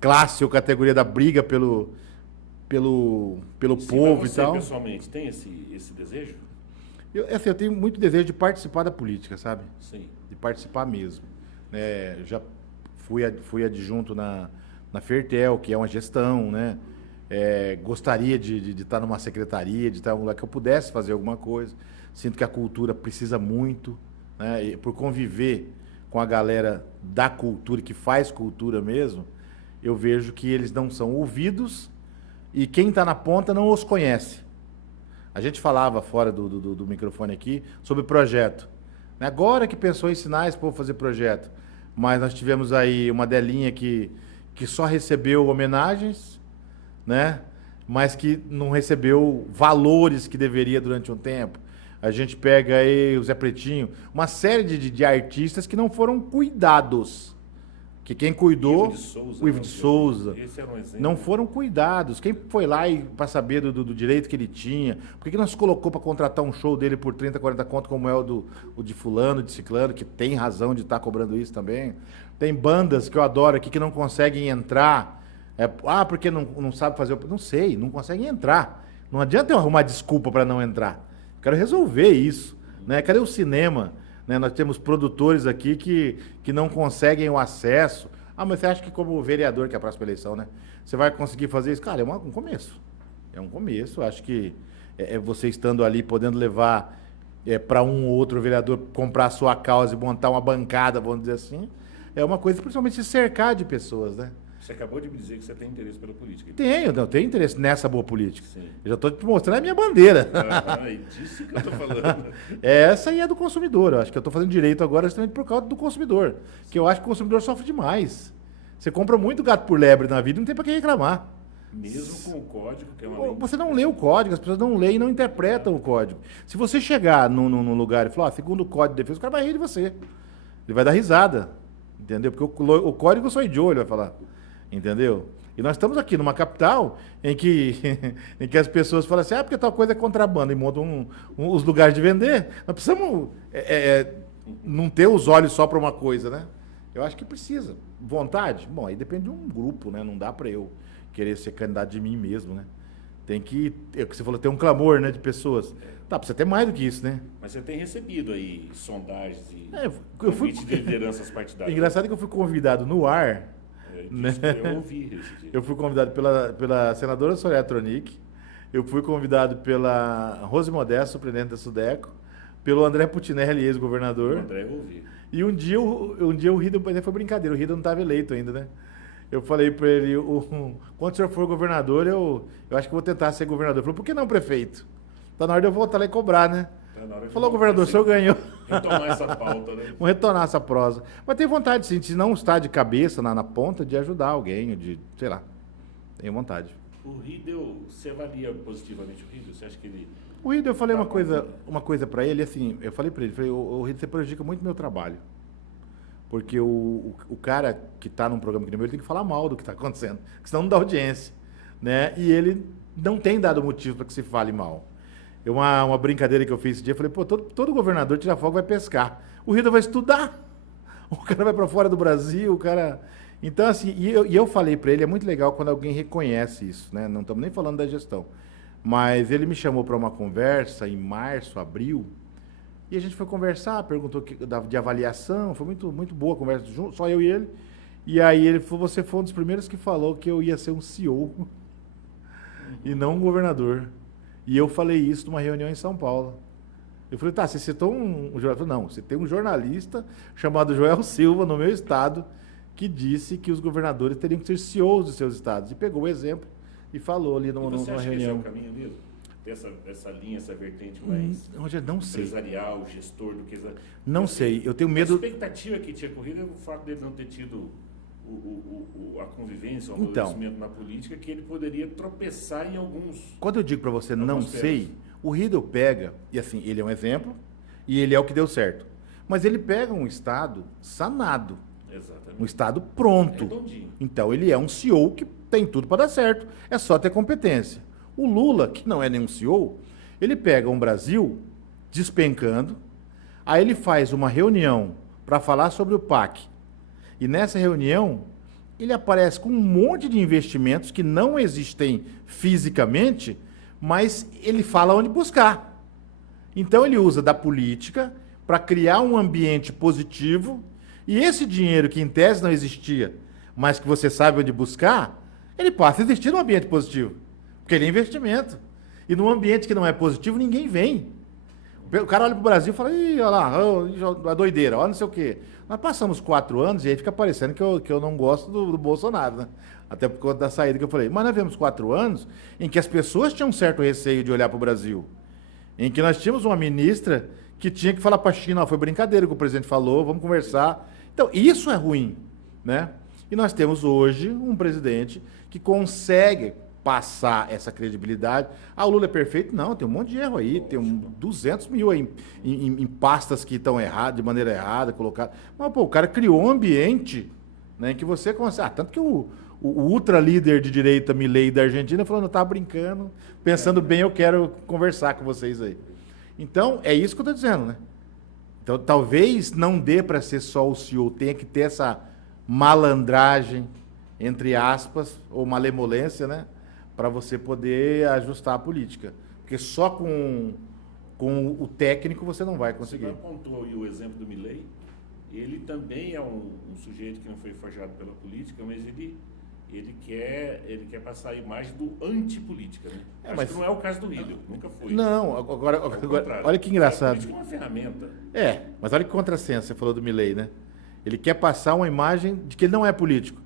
classe ou categoria da briga pelo Sim, povo mas e você, tal, pessoalmente, tem esse desejo? eu tenho muito desejo de participar da política, sabe? Sim. De participar mesmo. Já fui adjunto na Fertel, que é uma gestão, né? Gostaria de estar numa secretaria, de estar em um lugar que eu pudesse fazer alguma coisa. Sinto que a cultura precisa muito, né? E por conviver com a galera da cultura, que faz cultura mesmo, eu vejo que eles não são ouvidos e quem está na ponta não os conhece. A gente falava fora do microfone aqui sobre projeto. Agora que pensou em ensinar esse povo a fazer projeto, mas nós tivemos aí uma Delinha que só recebeu homenagens, né? Mas que não recebeu valores que deveria durante um tempo. A gente pega aí o Zé Pretinho, uma série de artistas que não foram cuidados, Que quem cuidou, Ivo de Souza, o Ivo né? de Souza, Esse era um exemplo. não foram cuidados. Quem foi lá para saber do direito que ele tinha? Por que não se colocou para contratar um show dele por 30, 40 conto, como é o de fulano, de ciclano, que tem razão de estar cobrando isso também? Tem bandas que eu adoro aqui que não conseguem entrar. Porque não sabe fazer... Não sei, não conseguem entrar. Não adianta eu arrumar desculpa para não entrar. Eu quero resolver isso. Né? Cadê o cinema? Né? Nós temos produtores aqui que não conseguem o acesso. Mas você acha que como vereador, que é a próxima eleição, né? Você vai conseguir fazer isso? Cara, é um começo. É um começo. Acho que você estando ali, podendo levar para um ou outro vereador comprar a sua causa e montar uma bancada, vamos dizer assim, é uma coisa, principalmente se cercar de pessoas, né? Você acabou de me dizer que você tem interesse pela política. Eu tenho interesse nessa boa política. Sim. Eu já estou te mostrando a minha bandeira. É disso que eu estou falando. Essa aí é do consumidor. Eu acho que eu estou fazendo direito agora justamente por causa do consumidor. Que eu acho que o consumidor sofre demais. Você compra muito gato por lebre na vida e não tem para quem reclamar. Mesmo com o código, que é uma lei. Você não lê o código, as pessoas não leem e não interpretam o código. Se você chegar num lugar e falar, segundo o Código de Defesa, o cara vai rir de você. Ele vai dar risada. Entendeu? Porque o código eu sou de olho, vai falar. Entendeu? E nós estamos aqui numa capital em que as pessoas falam assim, porque tal coisa é contrabando e montam os lugares de vender. Nós precisamos não ter os olhos só para uma coisa, né? Eu acho que precisa. Vontade? Bom, aí depende de um grupo, né? Não dá para eu querer ser candidato de mim mesmo, né? Tem que, é o que você falou, ter um clamor, né, de pessoas. Tá, precisa ter mais do que isso, né? Mas você tem recebido aí sondagens e eu fui... convite de lideranças partidárias. Engraçado que eu fui convidado no ar. Né? Eu ouvi esse dia. Eu fui convidado pela senadora Soraya Tronic, eu fui convidado pela Rose Modesto, presidente da Sudeco, pelo André Putinelli, ex-governador. O André eu ouvi. E um dia o Rida, foi brincadeira, o Rida não estava eleito ainda, né? Eu falei para ele, quando o senhor for governador, eu acho que vou tentar ser governador. Ele falou, por que não prefeito? Tá na hora de eu voltar lá e cobrar, né? Falou, governador, o senhor ganhou. Retomar essa pauta, né? Vamos retornar essa prosa. Mas tem vontade, sim, de não estar de cabeça na ponta, de ajudar alguém, de, sei lá. Tenho vontade. O Riedel, você avalia positivamente o Riedel? Você acha que ele... O Riedel, eu falei uma coisa para ele, assim, eu falei para ele, o Riedel, você prejudica muito meu trabalho. Porque o cara que está num programa que nem meu, ele tem que falar mal do que está acontecendo, porque senão não dá audiência, né? E ele não tem dado motivo para que se fale mal. Uma brincadeira que eu fiz esse dia, eu falei, todo governador tira folga vai pescar. O Riedel vai estudar. O cara vai para fora do Brasil, o cara... Então, assim, eu falei para ele, é muito legal quando alguém reconhece isso, né? Não estamos nem falando da gestão. Mas ele me chamou para uma conversa em março, abril, e a gente foi conversar, perguntou de avaliação, foi muito, muito boa a conversa, só eu e ele. E aí ele falou, você foi um dos primeiros que falou que eu ia ser um CEO e não um governador. E eu falei isso numa reunião em São Paulo. Eu falei, tá, você citou um jornalista? Não, você tem um jornalista chamado Joel Silva, no meu estado, que disse que os governadores teriam que ser CEOs dos seus estados. E pegou o exemplo e falou ali numa reunião. Você acha que esse é o caminho mesmo? Ter essa linha, essa vertente mais não sei. empresarial, gestor do que... Não sei, eu tenho medo... A expectativa que tinha corrido é o fato dele não ter tido a convivência, o amadurecimento na política, que ele poderia tropeçar em alguns... Quando eu digo para você não sei, o Riedel pega, e assim, ele é um exemplo, e ele é o que deu certo. Mas ele pega um estado sanado. Exatamente. Um estado pronto. Redondinho. Então ele é um CEO que tem tudo para dar certo. É só ter competência. O Lula, que não é nenhum CEO, ele pega um Brasil despencando, aí ele faz uma reunião para falar sobre o PAC. E nessa reunião, ele aparece com um monte de investimentos que não existem fisicamente, mas ele fala onde buscar. Então ele usa da política para criar um ambiente positivo, e esse dinheiro que em tese não existia, mas que você sabe onde buscar, ele passa a existir num ambiente positivo. Porque ele é investimento. E num ambiente que não é positivo, ninguém vem. O cara olha para o Brasil e fala, ih, olha lá, a doideira, olha não sei o quê. Nós passamos 4 anos e aí fica parecendo que eu não gosto do Bolsonaro, né? Até por conta da saída que eu falei. Mas nós vivemos 4 anos em que as pessoas tinham um certo receio de olhar para o Brasil. Em que nós tínhamos uma ministra que tinha que falar para a China, foi brincadeira que o presidente falou, vamos conversar. Então, isso é ruim, né? E nós temos hoje um presidente que consegue passar essa credibilidade. O Lula é perfeito? Não, tem um monte de erro aí, tem 200 mil aí em pastas que estão erradas, de maneira errada, colocadas. Mas, pô, o cara criou um ambiente Né, que você consegue. Tanto que o ultra líder de direita Milei da Argentina falou, não tá brincando, pensando bem, eu quero conversar com vocês aí. Então, é isso que eu tô dizendo, né? Então, talvez não dê para ser só o CEO, tenha que ter essa malandragem, entre aspas, ou malemolência, né? Para você poder ajustar a política. Porque só com o técnico você não vai conseguir. Você apontou aí o exemplo do Milei. Ele também é um sujeito que não foi forjado pela política, mas ele quer passar a imagem do antipolítica, né? Acho mas que não é o caso do Hitler, nunca foi. Não, agora olha que A engraçado. política é uma ferramenta. Mas olha que contrassenso, você falou do Milei, né? Ele quer passar uma imagem de que ele não é político.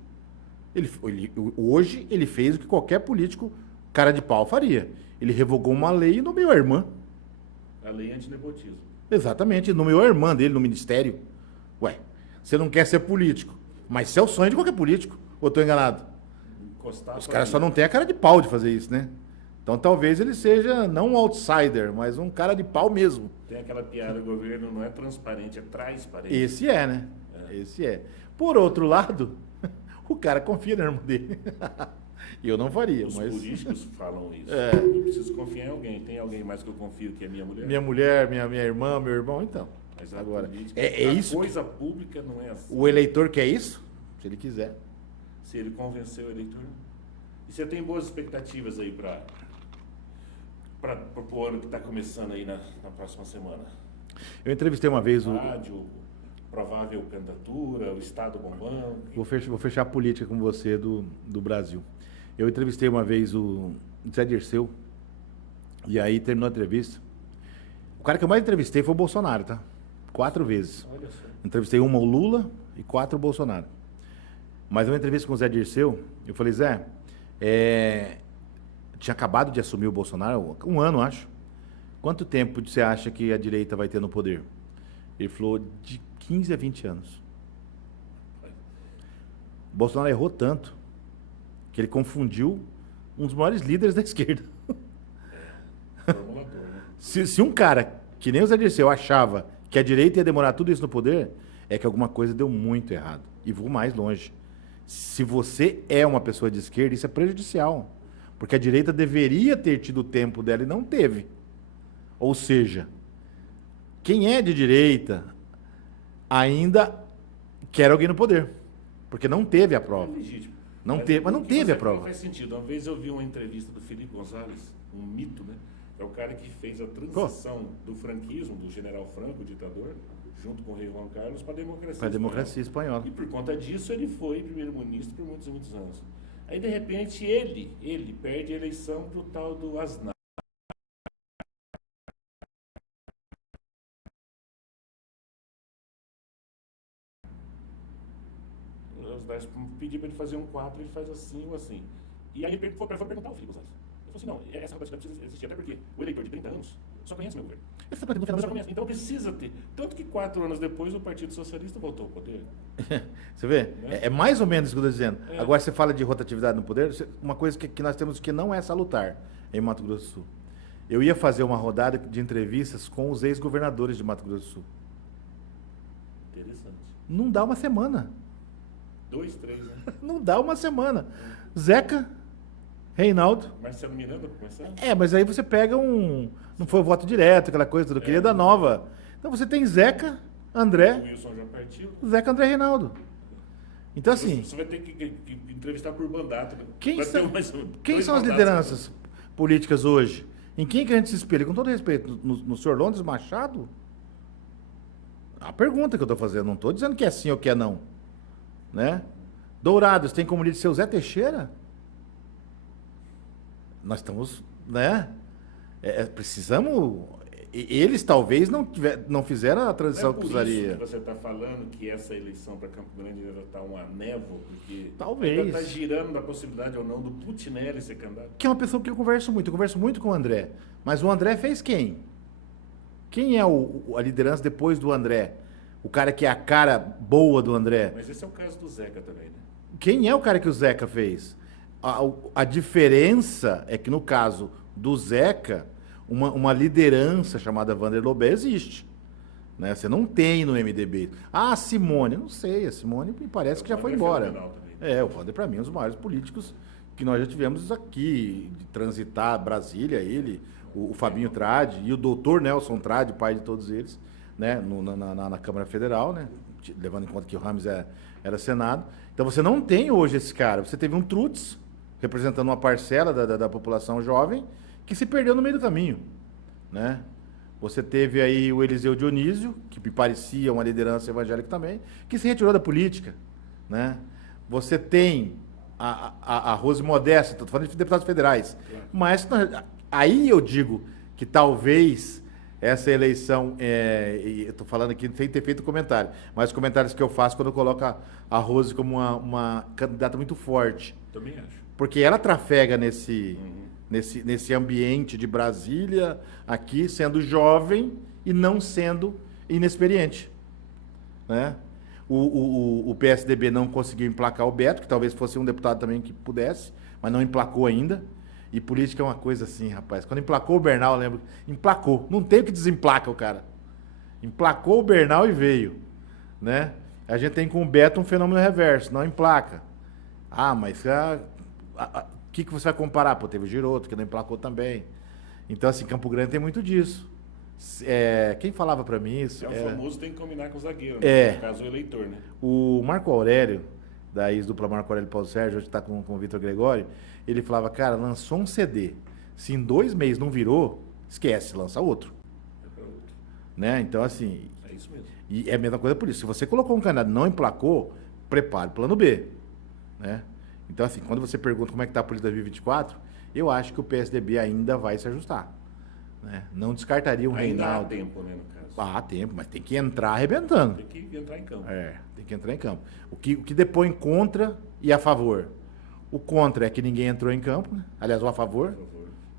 Hoje ele fez o que qualquer político cara de pau faria. Ele revogou uma lei e nomeou a irmã. A lei antinepotismo. Exatamente, nomeou a irmã dele no ministério. Ué, você não quer ser político, mas isso é o sonho de qualquer político. Ou estou enganado? Encostar Os caras só não têm a cara de pau de fazer isso, né? Então talvez ele seja não um outsider, mas um cara de pau mesmo. Tem aquela piada, o governo não é transparente, é transparente. Esse é, né? Esse é. Por outro lado, o cara confia na irmã dele. Eu não faria, Os mas... políticos falam isso. É. Eu preciso confiar em alguém. Tem alguém mais que eu confio que é minha mulher? Minha mulher, minha irmã, meu irmão, então. Mas a Agora, política, é a isso. coisa pública não é assim. O eleitor quer isso? Se ele quiser. Se ele convenceu o eleitor. E você tem boas expectativas aí para o ano que está começando aí na próxima semana? Eu entrevistei uma vez o... Rádio, provável candidatura, o Estado bombando. Vou fechar a política com você do Brasil. Eu entrevistei uma vez o Zé Dirceu, e aí terminou a entrevista. O cara que eu mais entrevistei foi o Bolsonaro, tá? 4 vezes. Olha só. Entrevistei uma o Lula e 4 o Bolsonaro. Mas uma entrevista com o Zé Dirceu, eu falei, Zé, tinha acabado de assumir o Bolsonaro, 1 ano, acho. Quanto tempo você acha que a direita vai ter no poder? Ele falou, de 15 a 20 anos. O Bolsonaro errou tanto que ele confundiu um dos maiores líderes da esquerda. Formulador, né? Se um cara que nem o Zé Dirceu achava que a direita ia demorar tudo isso no poder, é que alguma coisa deu muito errado. E vou mais longe. Se você é uma pessoa de esquerda, isso é prejudicial. Porque a direita deveria ter tido o tempo dela e não teve. Ou seja, quem é de direita ainda quer alguém no poder. Porque não teve a prova. É legítimo. Não teve, mas não o que teve você a prova. falou faz sentido. Uma vez eu vi uma entrevista do Felipe Gonzalez, um mito, né? É o cara que fez a transição do franquismo, do general Franco, o ditador, junto com o rei Juan Carlos, para a democracia. Para a democracia espanhola. E por conta disso ele foi primeiro-ministro por muitos e muitos anos. Aí de repente ele perde a eleição para o tal do Aznar. Pedi para ele fazer um 4, ele faz assim ou assim. E aí ele foi perguntar ao Felipe Gonzalez. Ele falou assim, não, essa capacidade precisa existir, até porque o eleitor de 30 anos só conhece meu governo. Só conhece. Então precisa ter. Tanto que 4 anos depois o Partido Socialista voltou ao poder. Você vê? É mais ou menos isso que eu estou dizendo. É. Agora você fala de rotatividade no poder, uma coisa que nós temos que não é salutar em Mato Grosso do Sul. Eu ia fazer uma rodada de entrevistas com os ex-governadores de Mato Grosso do Sul. Interessante. Não dá uma semana. 2, 3, né? Não dá uma semana. Zeca, Reinaldo. Marcelo Miranda para começar? Mas aí você pega um... Não foi o voto direto, aquela coisa, eu queria da nova. Então você tem Zeca, O André, Wilson já partiu. Zeca, André, Reinaldo. Então assim, Você vai ter que entrevistar por mandato. Né? quem Vai são, ter mais quem dois são as mandatos. lideranças políticas hoje? Em quem que a gente se espelha? Com todo respeito, no senhor Londres Machado? A pergunta que eu estou fazendo, não estou dizendo que é sim ou que é não. Né? Dourados tem como líder seu Zé Teixeira? Nós estamos, né? Precisamos... Eles talvez não fizeram a transição que Não é por precisaria. isso que você está falando que essa eleição para Campo Grande ainda está uma névoa, porque Talvez. ainda está girando da possibilidade ou não do Putinelli ser candidato. Que é uma pessoa que eu converso muito com o André. Mas o André fez quem? Quem é a liderança depois do André? O cara que é a cara boa do André? Mas esse é o caso do Zeca também, né? Quem é o cara que o Zeca fez? A diferença é que no caso do Zeca, uma liderança chamada Vander Lobé existe. Né? Você não tem no MDB. Ah, a Simone, não sei, a Simone me parece que já foi embora. O Wander, para mim, é um dos maiores políticos que nós já tivemos aqui, de transitar Brasília, ele, o Fabinho Tradi e o doutor Nelson Tradi, pai de todos eles, né? Na Câmara Federal, né? Levando em conta que o Rames era Senado. Então você não tem hoje esse cara. Você teve um Trutz, representando uma parcela da população jovem, que se perdeu no meio do caminho, né? Você teve aí o Eliseu Dionísio, que me parecia uma liderança evangélica também, que se retirou da política, né? Você tem a Rose Modesta, estou falando de deputados federais, mas aí eu digo que talvez essa eleição, estou falando aqui sem ter feito comentário, mas os comentários que eu faço quando eu coloco a Rose como uma candidata muito forte. Também acho. Porque ela trafega nesse ambiente de Brasília, aqui, sendo jovem e não sendo inexperiente, né? O PSDB não conseguiu emplacar o Beto, que talvez fosse um deputado também que pudesse, mas não emplacou ainda. E política é uma coisa assim, rapaz. Quando emplacou o Bernal, eu lembro, emplacou. Não tem o que desemplaca o cara. Emplacou o Bernal e veio, né? A gente tem com o Beto um fenômeno reverso, não emplaca. Ah, mas o que você vai comparar? Pô, teve o Giroto, que não emplacou também. Então, assim, Campo Grande tem muito disso. Quem falava pra mim isso? O famoso tem que combinar com o zagueiro, né? No caso, o eleitor, né? O Marco Aurélio, da ex-dupla Marco Aurélio e Paulo Sérgio, hoje está com o Vitor Gregório, ele falava, cara, lançou um CD. Se em 2 meses não virou, esquece, lança outro. Né? Então, assim... É isso mesmo. E é a mesma coisa por isso. Se você colocou um candidato e não emplacou, prepare o plano B. Né? Então, assim, quando você pergunta como é que está a política 2024, eu acho que o PSDB ainda vai se ajustar. Né? Não descartaria um Reinaldo. Ainda há tempo, né, no caso. Há tempo, mas tem que entrar arrebentando. Tem que entrar em campo. Tem que entrar em campo. O que depõe contra e a favor? O contra é que ninguém entrou em campo, né? Aliás, o a favor.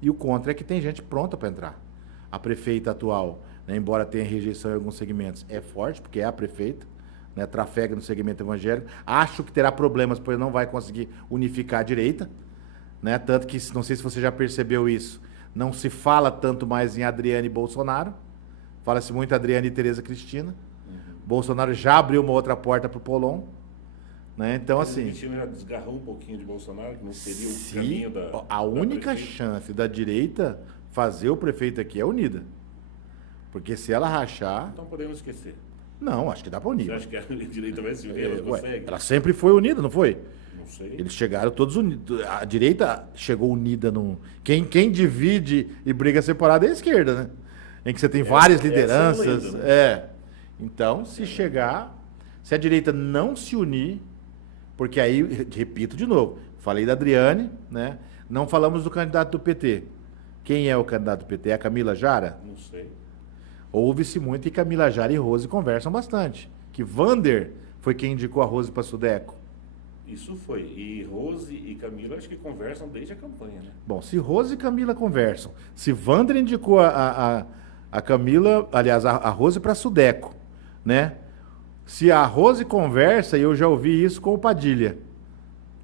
E o contra é que tem gente pronta para entrar. A prefeita atual, né, embora tenha rejeição em alguns segmentos, é forte, porque é a prefeita, né, trafega no segmento evangélico. Acho que terá problemas, porque não vai conseguir unificar a direita. Né? Tanto que, não sei se você já percebeu isso, não se fala tanto mais em Adriane e Bolsonaro. Fala-se muito Adriane e Tereza Cristina. Bolsonaro já abriu uma outra porta para o Polon. Né? Então, assim... Cristina já desgarrou um pouquinho de Bolsonaro, que não seria o caminho da... A única chance da direita fazer o prefeito aqui é unida. Porque se ela rachar... Então podemos esquecer. Não, acho que dá para unir. Você acha que a direita vai se unir? Ela consegue? Ela sempre foi unida, não foi? Não sei. Eles chegaram todos unidos. A direita chegou unida num... Quem divide e briga separada é a esquerda, né? Em que você tem várias lideranças. Lenda, né? Então, se chegar... Se a direita não se unir... Porque aí, repito de novo, falei da Adriane, né? Não falamos do candidato do PT. Quem é o candidato do PT? É a Camila Jara? Não sei. Ouve-se muito e Camila Jara e Rose conversam bastante. Que Vander foi quem indicou a Rose para Sudeco. Isso foi. E Rose e Camila acho que conversam desde a campanha, né? Bom, se Rose e Camila conversam, se Vander indicou a Camila, aliás, a Rose para Sudeco, né? Se a Rose conversa, e eu já ouvi isso com o Padilha.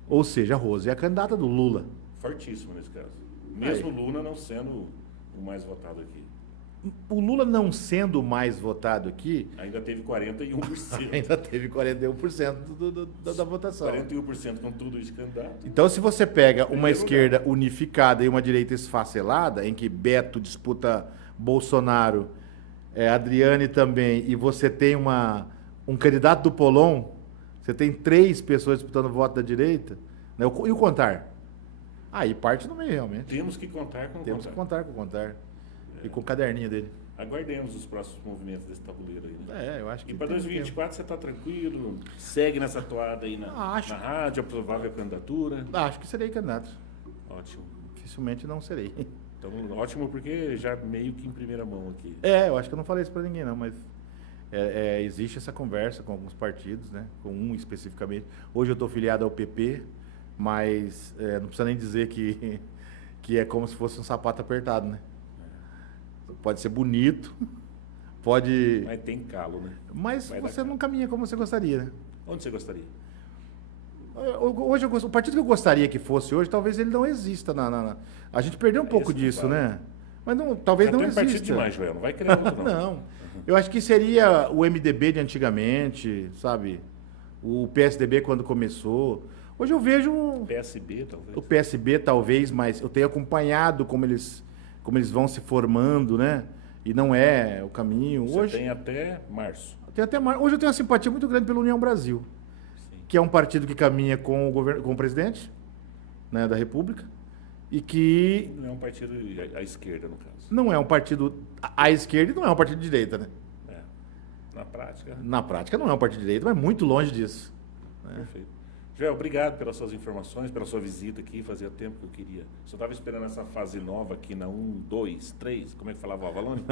Ou seja, a Rose é a candidata do Lula. Fortíssimo nesse caso. Mesmo Lula não sendo o mais votado aqui. O Lula não sendo o mais votado aqui... Ainda teve 41%. Ainda teve 41% da votação. 41% com tudo isso candidato. Então, se você pega uma esquerda unificada e uma direita esfacelada, em que Beto disputa Bolsonaro, Adriane também, e você tem um candidato do Polon, você tem 3 pessoas disputando o voto da direita, né? E o Contar? Aí parte no meio, realmente. Temos que contar com o Temos Contar. que contar com o Contar. E com o caderninho dele. Aguardemos os próximos movimentos desse tabuleiro aí, né? Eu acho que... E para 2024 você está tranquilo? Segue nessa toada aí na rádio, a provável candidatura? Acho que serei candidato. Ótimo. Dificilmente não serei. Então, ótimo, porque já meio que em primeira mão aqui. Eu acho que eu não falei isso para ninguém, não, mas... existe essa conversa com alguns partidos, né? Com um especificamente. Hoje eu estou filiado ao PP, mas não precisa nem dizer que é como se fosse um sapato apertado, né? Pode ser bonito, pode... Mas tem calo, né? Mas você não caminha como você gostaria, né? Onde você gostaria? Hoje o partido que eu gostaria que fosse hoje, talvez ele não exista. A gente perdeu um pouco disso, né? Mas não, talvez não exista. Tem partido demais, Joel. Não vai criar outro, não. Não. Eu acho que seria o MDB de antigamente, sabe? O PSDB quando começou. Hoje eu vejo PSB, talvez. o PSB talvez, mas eu tenho acompanhado como eles vão se formando, né? E não é o caminho. Você Hoje tem até março. hoje eu tenho uma simpatia muito grande pela União Brasil, que é um partido que caminha com o governo, com o presidente, né, da República, e que Não é um partido à esquerda, no caso. não é um partido à esquerda e não é um partido de direita, né? É. Na prática, Na prática não é um partido de direita, mas muito longe disso. perfeito. Joel, obrigado pelas suas informações, pela sua visita aqui. Fazia tempo que eu queria. Só estava esperando essa fase nova aqui na 1, 2, 3. Como é que falava o Avalone? 1,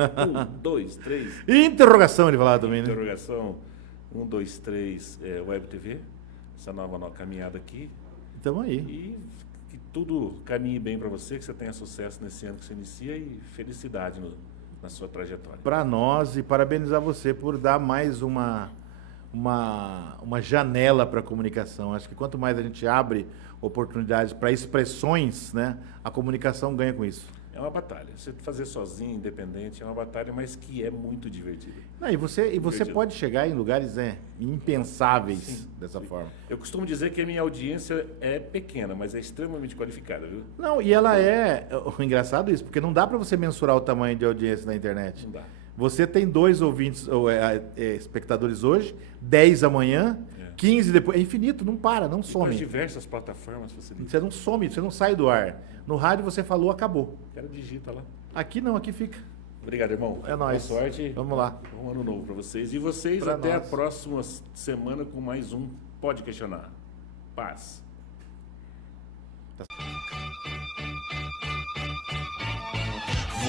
2, 3. Interrogação ele falava também, né? Interrogação 1, 2, 3, Web TV. Essa nova caminhada aqui. Estamos aí. E que tudo caminhe bem para você, que você tenha sucesso nesse ano que você inicia e felicidade na sua trajetória. Para nós e parabenizar você por dar mais uma janela para a comunicação. Acho que quanto mais a gente abre oportunidades para expressões, né, a comunicação ganha com isso. É uma batalha. Você fazer sozinho, independente, é uma batalha, mas que é muito divertida. Não, e você Divertido. pode chegar em lugares impensáveis Sim, dessa sim. forma. Eu costumo dizer que a minha audiência é pequena, mas é extremamente qualificada, viu? Não, e ela é engraçado isso, porque não dá para você mensurar o tamanho de audiência na internet. Não dá. Você tem 2 ouvintes, espectadores hoje, 10 amanhã, 15 depois. É infinito, não para, não Nas some. diversas plataformas você Você não some, você não sai do ar. No rádio você falou, acabou. O cara digita lá. Aqui não, aqui fica. Obrigado, irmão. É nóis. Boa sorte. Vamos lá. Um ano novo para vocês. E vocês Pra até nós. a próxima semana com mais um Pode Questionar. Paz.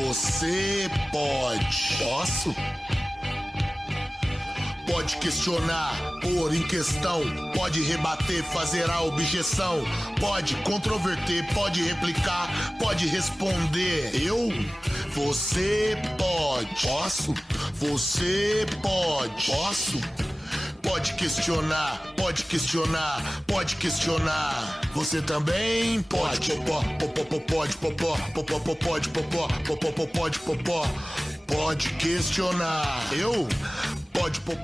Você pode. Posso? Pode questionar, pôr em questão, pode rebater, fazer a objeção, pode controverter, pode replicar, pode responder. Eu? Você pode. Posso? Você pode. Posso? Pode questionar, pode questionar, pode questionar. Você também pode. Pode, pode questionar. Eu? Pode, pode.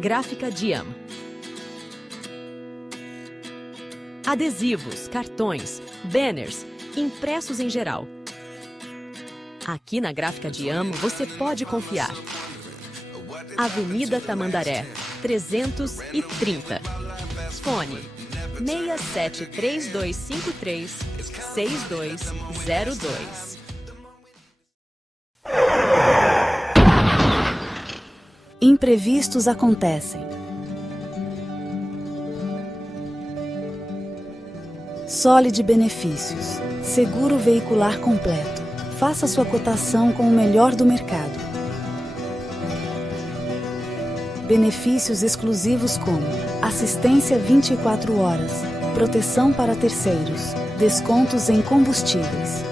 Gráfica Diam. Adesivos, cartões, banners, impressos em geral. Aqui na Gráfica Diam você pode confiar. Avenida Tamandaré, 330. Fone 673253 6202. Imprevistos acontecem. Solid Benefícios. Seguro veicular completo. Faça sua cotação com o melhor do mercado. Benefícios exclusivos como assistência 24 horas, proteção para terceiros, descontos em combustíveis.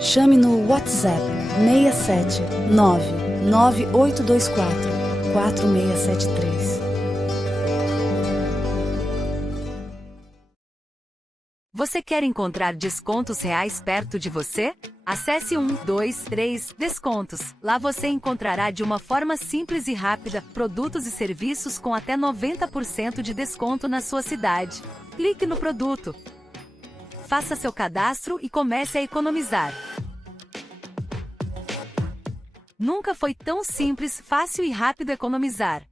Chame no WhatsApp 67 99824 4673. Você quer encontrar descontos reais perto de você? Acesse 123 Descontos. Lá você encontrará de uma forma simples e rápida produtos e serviços com até 90% de desconto na sua cidade. Clique no produto. Faça seu cadastro e comece a economizar. Nunca foi tão simples, fácil e rápido economizar.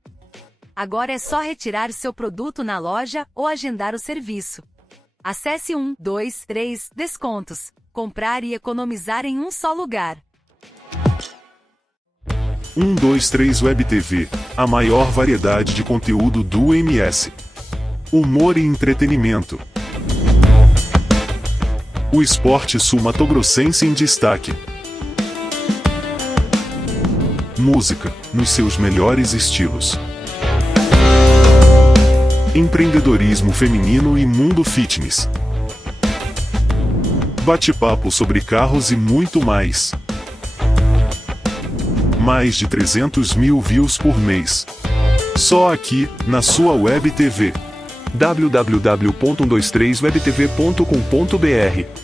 Agora é só retirar seu produto na loja ou agendar o serviço. Acesse 123 Descontos. Comprar e economizar em um só lugar. 123 Web TV, a maior variedade de conteúdo do MS. Humor e entretenimento. O esporte sul-mato-grossense em destaque. Música, nos seus melhores estilos. Empreendedorismo feminino e mundo fitness. Bate-papo sobre carros e muito mais. Mais de 300 mil views por mês. Só aqui, na sua Web TV. www.123webtv.com.br